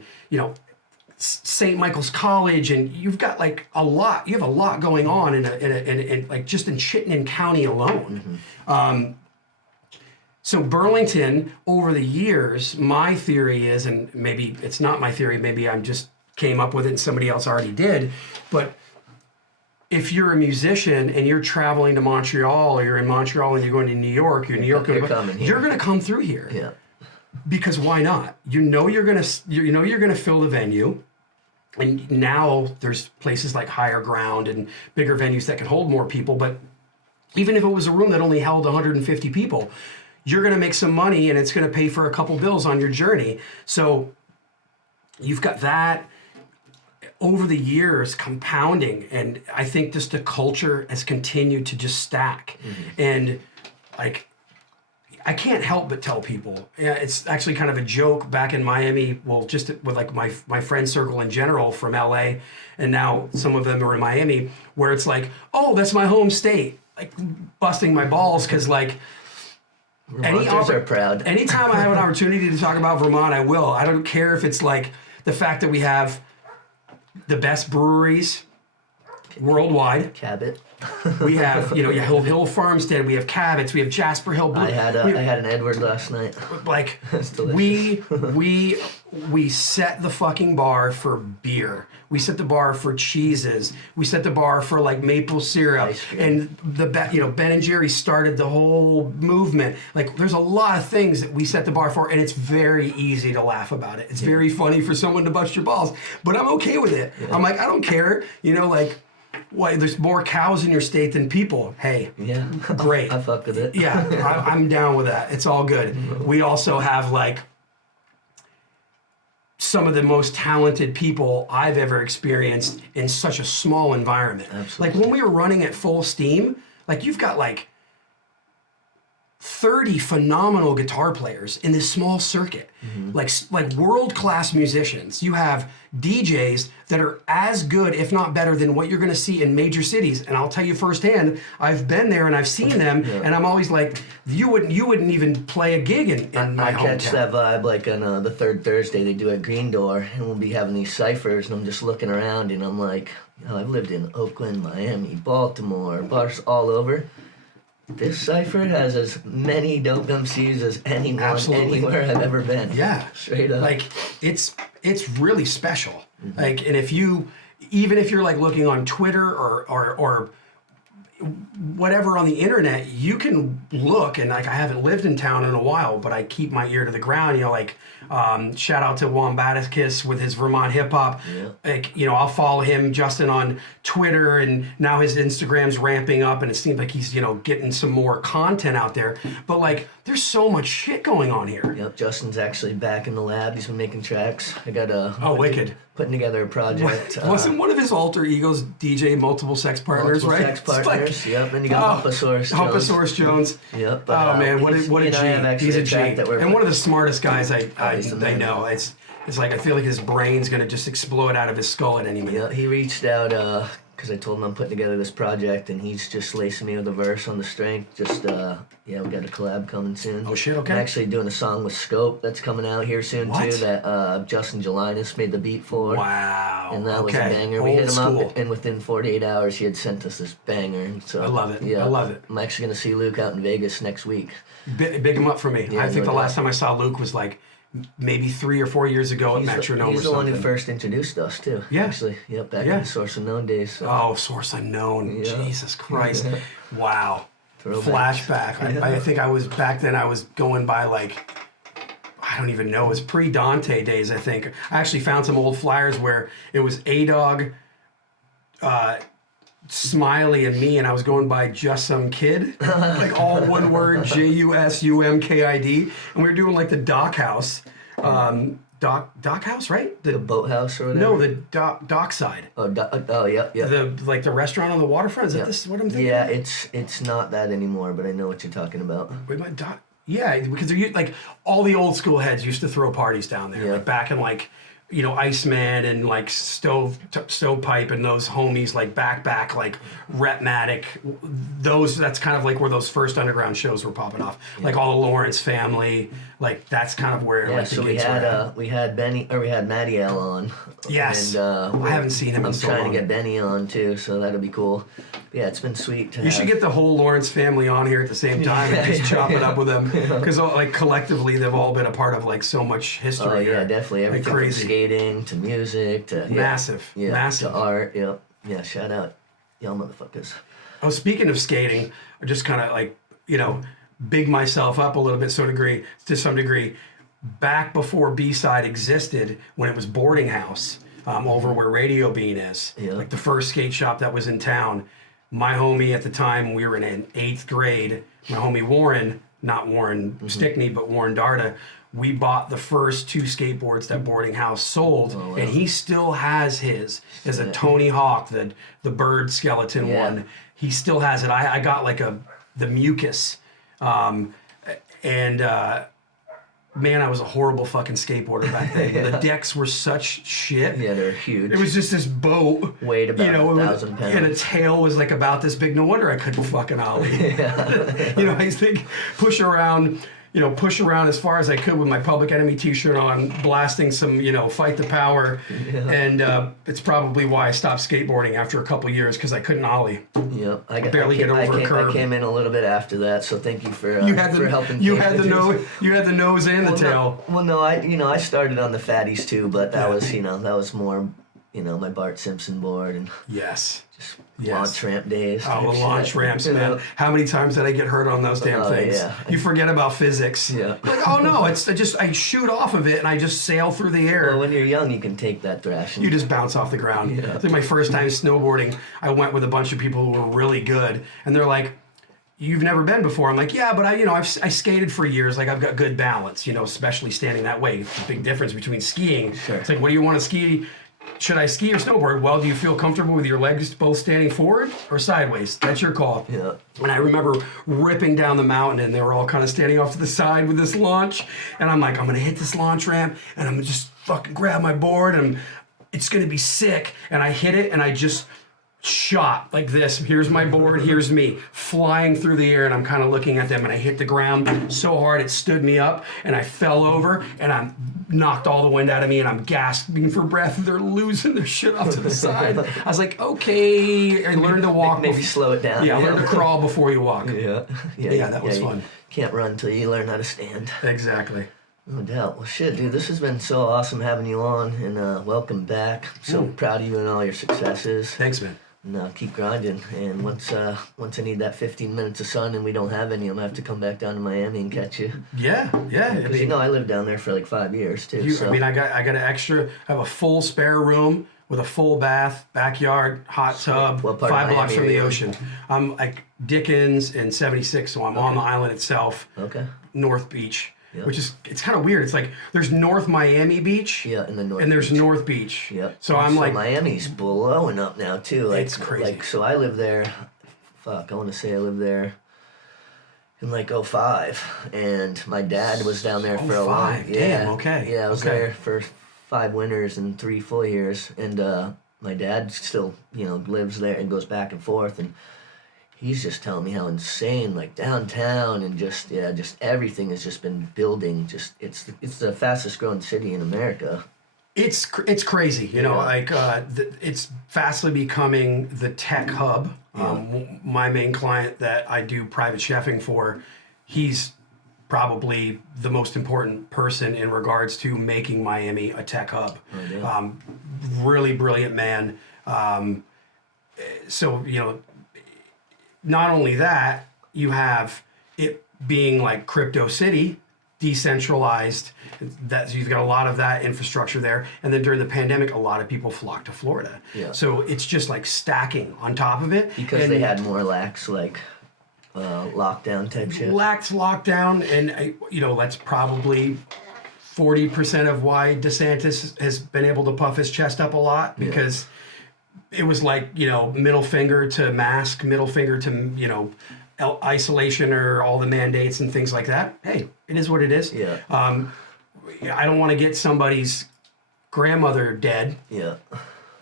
St. Michael's College, and you've got like a lot. You have a lot going on in like just in Chittenden County alone. So Burlington, over the years, my theory is, and maybe it's not my theory, maybe I'm just came up with it and somebody else already did, but if you're a musician and you're traveling to Montreal, or you're in Montreal and you're going to New York, you're going to come through here. Yeah. Because why not? You're gonna fill the venue, and now there's places like Higher Ground and bigger venues that can hold more people. But even if it was a room that only held 150 people, you're gonna make some money, and it's gonna pay for a couple bills on your journey. So you've got that over the years compounding, and I think just the culture has continued to just stack. And like, I can't help but tell people, it's actually kind of a joke back in Miami, well, just with like my friend circle in general from LA, and now some of them are in Miami, where it's like, oh, that's my home state, like busting my balls, because like, Vermonters are proud. anytime I have an opportunity to talk about Vermont, I will. I don't care if it's like the fact that we have the best breweries worldwide. Cabot. We have, Hill Farmstead. We have Cabot's. We have Jasper Hill. I had an Edward last night. Like, That's delicious. we set the fucking bar for beer. We set the bar for cheeses. We set the bar for like maple syrup. Ice cream. And Ben and Jerry started the whole movement. Like, there's a lot of things that we set the bar for, and it's very easy to laugh about it. It's very funny for someone to bust your balls, but I'm okay with it. I'm like, I don't care. Why, there's more cows in your state than people. Hey, Yeah. great. I fuck with it. Yeah, I'm down with that. It's all good. We also have like some of the most talented people I've ever experienced in such a small environment. Absolutely. Like when we were running at full steam, like you've got like 30 phenomenal guitar players in this small circuit, like world-class musicians. You have DJs that are as good, if not better, than what you're going to see in major cities. And I'll tell you firsthand, I've been there and I've seen them, and I'm always like, you wouldn't even play a gig in my I catch hometown. that vibe like on the third Thursday they do at Green Door, and we'll be having these ciphers, and I'm just looking around, and I'm like, I've lived in Oakland, Miami, Baltimore, bars all over. This cipher has as many dope MCs as anyone Absolutely. anywhere I've ever been. Yeah, Straight up. Like it's really special. Like, and even if you're like looking on Twitter or whatever on the internet, you can look, and like I haven't lived in town in a while, but I keep my ear to the ground. You know, like shout out to Wombaticus with his Vermont hip hop. Yeah. Like, you know, I'll follow him, Justin, on Twitter, and now his Instagram's ramping up, and it seems like he's, you know, getting some more content out there. But like, there's so much shit going on here. Yep, Justin's actually back in the lab. He's been making tracks. I got wicked. Putting together a project. Wasn't one of his alter egos DJ multiple sex partners, multiple right? sex partners. Yep, and you got Humpasaurus Jones. Humpasaurus Jones. Yep. Oh man, what a G! He's a G, and one of the smartest guys I know. It's like I feel like his brain's gonna just explode out of his skull at any minute. Yeah, he reached out because I told him I'm putting together this project, and he's just lacing me with a verse on the strength. Just we got a collab coming soon. Oh shit! Okay. I'm actually doing a song with Scope that's coming out here soon What? too. That Justin Jelinas made the beat for. Wow. And that was a okay. banger. We Old hit him school. up, and within 48 hours, he had sent us this banger. And so I love it. Yeah, I love it. I'm actually gonna see Luke out in Vegas next week. Big him up for me. Yeah, I think no the last doubt. time I saw Luke was like maybe 3 or 4 years ago at Metronome He's or the one something. who first introduced us too. Yeah. Actually, yep, back Yeah. in the Source Unknown days. So. Oh, Source Unknown. Yeah. Jesus Christ. Wow. Throwbacks. Flashback. I think I was back then. I was going by like, I don't even know. It was pre-Dante days. I think I actually found some old flyers where it was A-Dog, Smiley, and me, and I was going by Just Some Kid, like all one word, JUSUMKID, and we were doing like the Dock House, Dock House, right? The boathouse or whatever. No, the dockside. Oh, yep. The restaurant on the waterfront. Is that this what I'm thinking? Yeah, it's not that anymore, but I know what you're talking about. Wait, my dock. Yeah, because they're like all the old school heads used to throw parties down there, Yeah. like back in like, you know, Iceman and like Stovepipe and those homies like back like Repmatic. That's kind of like where those first underground shows were popping off. Like all the Lawrence family. Like that's kind of where Yeah, like the so gigs were at. we had Matty L on. Yes. And I haven't seen him in I'm so trying long. to get Benny on too, so that'll be cool. But yeah, it's been sweet to You should get the whole Lawrence family on here at the same time and just chop it up with them, because like collectively they've all been a part of like so much history. Oh yeah, here. definitely Like everything from crazy. skating to music to Massive. to art. Yep. Yeah, shout out y'all motherfuckers. Oh, speaking of skating, I just kind of like, you know, big myself up a little bit to some degree. Back before B-Side existed, when it was Boarding House, over where Radio Bean is, Yeah. like the first skate shop that was in town, my homie at the time, we were in 8th grade, my homie Warren, not Warren Stickney, but Warren Darda, we bought the first 2 skateboards that Boarding House sold, wow. and he still has his. As a Tony Hawk, the bird skeleton one. He still has it. I got like the mucus, man, I was a horrible fucking skateboarder back then. The decks were such shit. Yeah, they're huge. It was just this boat. Weighed about 1,000 pounds. And a tail was like about this big. No wonder I couldn't fucking ollie. You know, I used to push around as far as I could with my Public Enemy t-shirt on, blasting some, Fight the Power. Yeah. And it's probably why I stopped skateboarding after a couple years, because I couldn't ollie. Yep, Barely get over a curb. I came in a little bit after that, so thank you for helping. You had the nose and the tail. I started on the fatties too, but that was more, my Bart Simpson board and Yes. just Yes. launch ramp days. Oh, type the launch shit. ramps, man. How many times did I get hurt on those damn Oh, things? yeah. You forget about physics. Yeah. Like, oh no, I shoot off of it and I just sail through the air. Well, when you're young, you can take that thrashing. You just bounce off the ground. Yeah. I think my first time snowboarding, I went with a bunch of people who were really good, and they're like, "You've never been before." I'm like, "Yeah, but I skated for years. Like, I've got good balance. Especially standing that way. It's a big difference between skiing. Sure. It's like, what do you want to ski? should I ski or snowboard? Well, do you feel comfortable with your legs both standing forward or sideways? That's your call. Yeah. And I remember ripping down the mountain, and they were all kind of standing off to the side with this launch. And I'm like, I'm gonna hit this launch ramp, and I'm gonna just fucking grab my board, and it's gonna be sick. And I hit it, and I just shot like this. Here's my board, here's me flying through the air, and I'm kind of looking at them, and I hit the ground so hard it stood me up, and I fell over, and I'm knocked all the wind out of me, and I'm gasping for breath. They're losing their shit off to the side. I was like, okay, I learned to walk. Maybe slow it down. Yeah, learn to crawl before you walk. Yeah, that was fun. You can't run until you learn how to stand. Exactly. No doubt. Well, shit, dude, this has been so awesome having you on, and welcome back. So proud of you and all your successes. Thanks, man. And keep grinding. And once I need that 15 minutes of sun and we don't have any, I'm gonna have to come back down to Miami and catch you. Yeah. Because I lived down there for like 5 years too. So. I mean, I got an extra. I have a full spare room with a full bath, backyard, hot tub, What part of 5 blocks Miami from are the you in? ocean. I'm like Dickens and 76, so I'm on the island itself. Okay. North Beach. Yeah. Which is, it's kind of weird. It's like there's North Miami Beach. Yeah, in the North. And there's Beach. North Beach. Yep. So I'm like, Miami's blowing up now too. Like, It's crazy. Like, so I lived there. I want to say I lived there in like '05, and my dad was down there for a long. 05, damn, okay. Yeah, I was Okay. there for 5 winters and 3 full years, and my dad still lives there and goes back and forth, and he's just telling me how insane, like downtown and just everything has just been building. Just it's the fastest growing city in America. it's crazy, like it's fastly becoming the tech hub. My main client that I do private chefing for, he's probably the most important person in regards to making Miami a tech hub. Really brilliant man. So, not only that, you have it being like crypto city, decentralized, so you've got a lot of that infrastructure there. And then during the pandemic, a lot of people flocked to Florida. Yeah. So it's just like stacking on top of it. Because they had more lax, like lockdown type shit. Lax lockdown, and that's probably 40% of why DeSantis has been able to puff his chest up a lot, because it was like, middle finger to mask, middle finger to, isolation or all the mandates and things like that. Hey, it is what it is. Yeah. I don't want to get somebody's grandmother dead Yeah.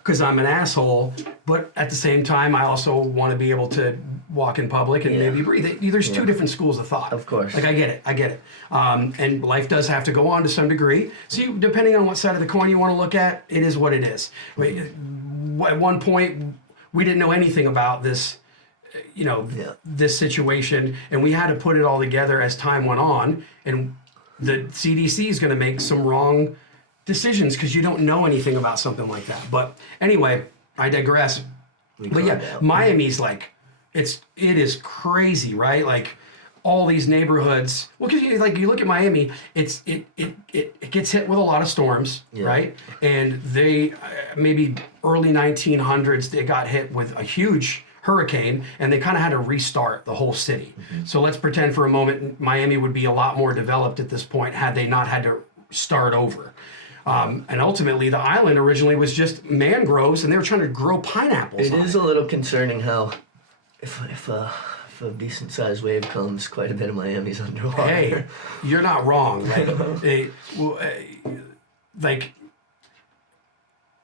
because I'm an asshole, but at the same time, I also want to be able to walk in public and maybe breathe. There's two different schools of thought. Of course. Like, I get it. And life does have to go on to some degree. So depending on what side of the coin you want to look at, it is what it is. At one point, we didn't know anything about this, this situation, and we had to put it all together as time went on. And the CDC is going to make some wrong decisions because you don't know anything about something like that. But anyway, I digress. But yeah, Miami's like, it is crazy, right? Like all these neighborhoods. Well, because you look at Miami, it gets hit with a lot of storms, right? And they maybe early 1900s they got hit with a huge hurricane, and they kind of had to restart the whole city. So let's pretend for a moment Miami would be a lot more developed at this point had they not had to start over. And ultimately, the island originally was just mangroves, and they were trying to grow pineapples. It is a little concerning how if a decent sized wave comes, quite a bit of Miami's underwater. Hey, you're not wrong. Like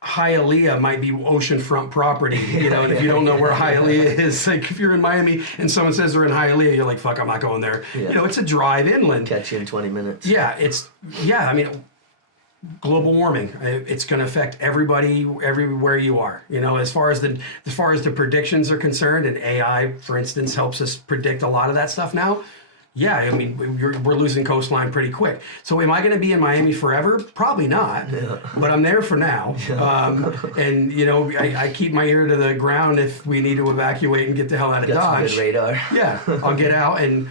Hialeah might be oceanfront property, and if you don't know where Hialeah is, like if you're in Miami and someone says they're in Hialeah, you're like, fuck, I'm not going there. It's a drive inland. Catch you in 20 minutes. I mean, global warming, it's going to affect everybody everywhere you are. As far as the predictions are concerned, and AI, for instance, helps us predict a lot of that stuff now. Yeah, I mean, we're losing coastline pretty quick. So am I going to be in Miami forever? Probably not. But I'm there for now. And I keep my ear to the ground if we need to evacuate and get the hell out of Dodge. Some good radar. Yeah, I'll get out, and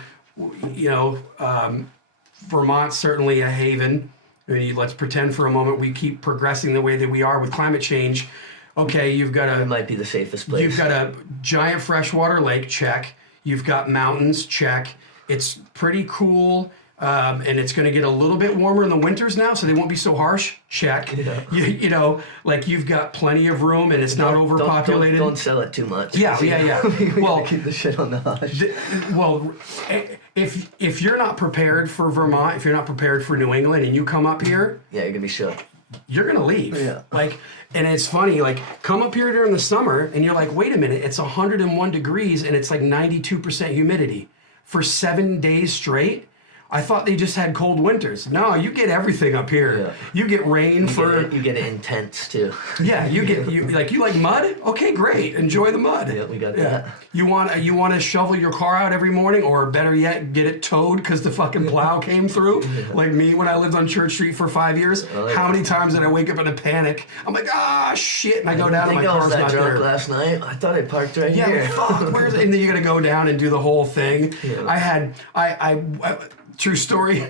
Vermont's certainly a haven. I mean, let's pretend for a moment we keep progressing the way that we are with climate change. Okay, It might be the safest place. You've got a giant freshwater lake, check. You've got mountains, check. It's pretty cool. And it's going to get a little bit warmer in the winters now, so they won't be so harsh. Check. Yeah. You know, like you've got plenty of room and it's not overpopulated. Don't sell it too much. Yeah, yeah. We Well, gotta keep the shit on the hush. well, if you're not prepared for Vermont, if you're not prepared for New England, and you come up here, Yeah, you're gonna be shook. you're gonna leave. Yeah. Like, and it's funny, like, come up here during the summer, and you're like, wait a minute, it's 101 degrees, and it's like 92% humidity for 7 days straight. I thought they just had cold winters. No, you get everything up here. Yeah. You get rain You get it intense too. Yeah, you like mud? Okay, great. Enjoy the mud. Yeah, we got that. You want to shovel your car out every morning, or better yet, get it towed because the fucking plow came through. Like me when I lived on Church Street for 5 years. Oh, yeah. How many times did I wake up in a panic? I'm like, shit, and I go down and my I was car's that not drunk there. last night. I thought I parked right Yeah, here. fuck. Where's and then you gotta go down and do the whole thing. Yeah. I true story.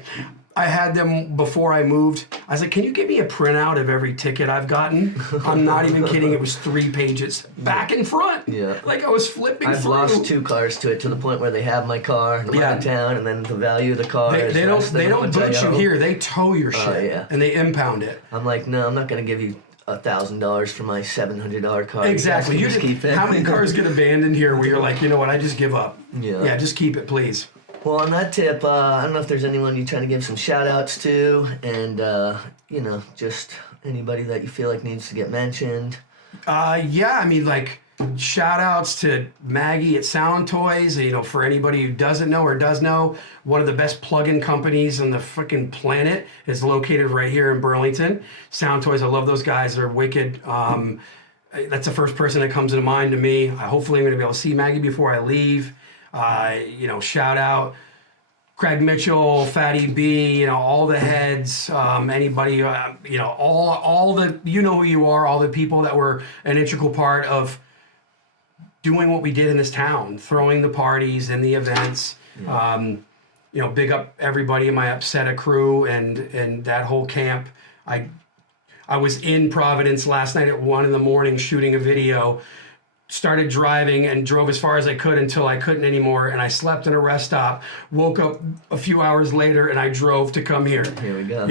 I had them before I moved. I was like, can you give me a printout of every ticket I've gotten? I'm not even kidding. It was 3 pages, back and front. Yeah. Like I was flipping I've through. lost 2 cars to it to the point where they have my car and I'm out of town, and then the value of the car. They don't boot you here. They tow your shit yeah. and they impound it. I'm like, no, I'm not gonna give you $1,000 for my $700 car. Exactly. You just keep it. How many cars get abandoned here where you're like, you know what? I just give up. Yeah. Yeah, just keep it, please. Well, on that tip, I don't know if there's anyone you're trying to give some shout outs to, and, just anybody that you feel like needs to get mentioned. Yeah, I mean, like, shout outs to Maggie at Sound Toys. You know, for anybody who doesn't know or does know, one of the best plug-in companies on the freaking planet is located right here in Burlington. Sound Toys, I love those guys. They're wicked. That's the first person that comes to mind to me. Hopefully I'm going to be able to see Maggie before I leave. Shout out Craig Mitchell, Fatty B, all the heads, anybody, all the, you know who you are, all the people that were an integral part of doing what we did in this town, throwing the parties and the events. Big up everybody in my Upsetta crew and that whole camp. I was in Providence last night at 1 a.m. shooting a video. Started driving and drove as far as I could until I couldn't anymore, and I slept in a rest stop. Woke up a few hours later, and I drove to come here. Here we go.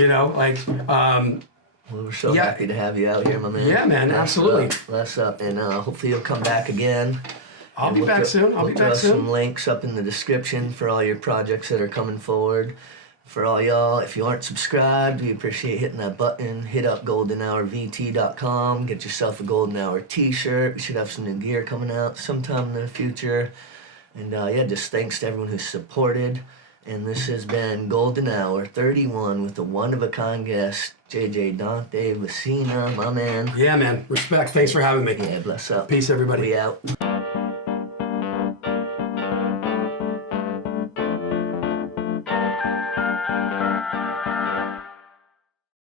Well, we're so happy to have you out here, my man. Yeah, man, absolutely. Bless up, and hopefully you'll come back again. I'll be back soon. I'll be back soon. Some links up in the description for all your projects that are coming forward. For all y'all, if you aren't subscribed, we appreciate hitting that button. Hit up goldenhourvt.com. Get yourself a Golden Hour t-shirt. We should have some new gear coming out sometime in the future. And just thanks to everyone who's supported. And this has been Golden Hour 31 with a one-of-a-kind guest, JJ Vezina, my man. Yeah, man. Respect. Thanks for having me. Yeah, bless up. Peace, everybody. We out.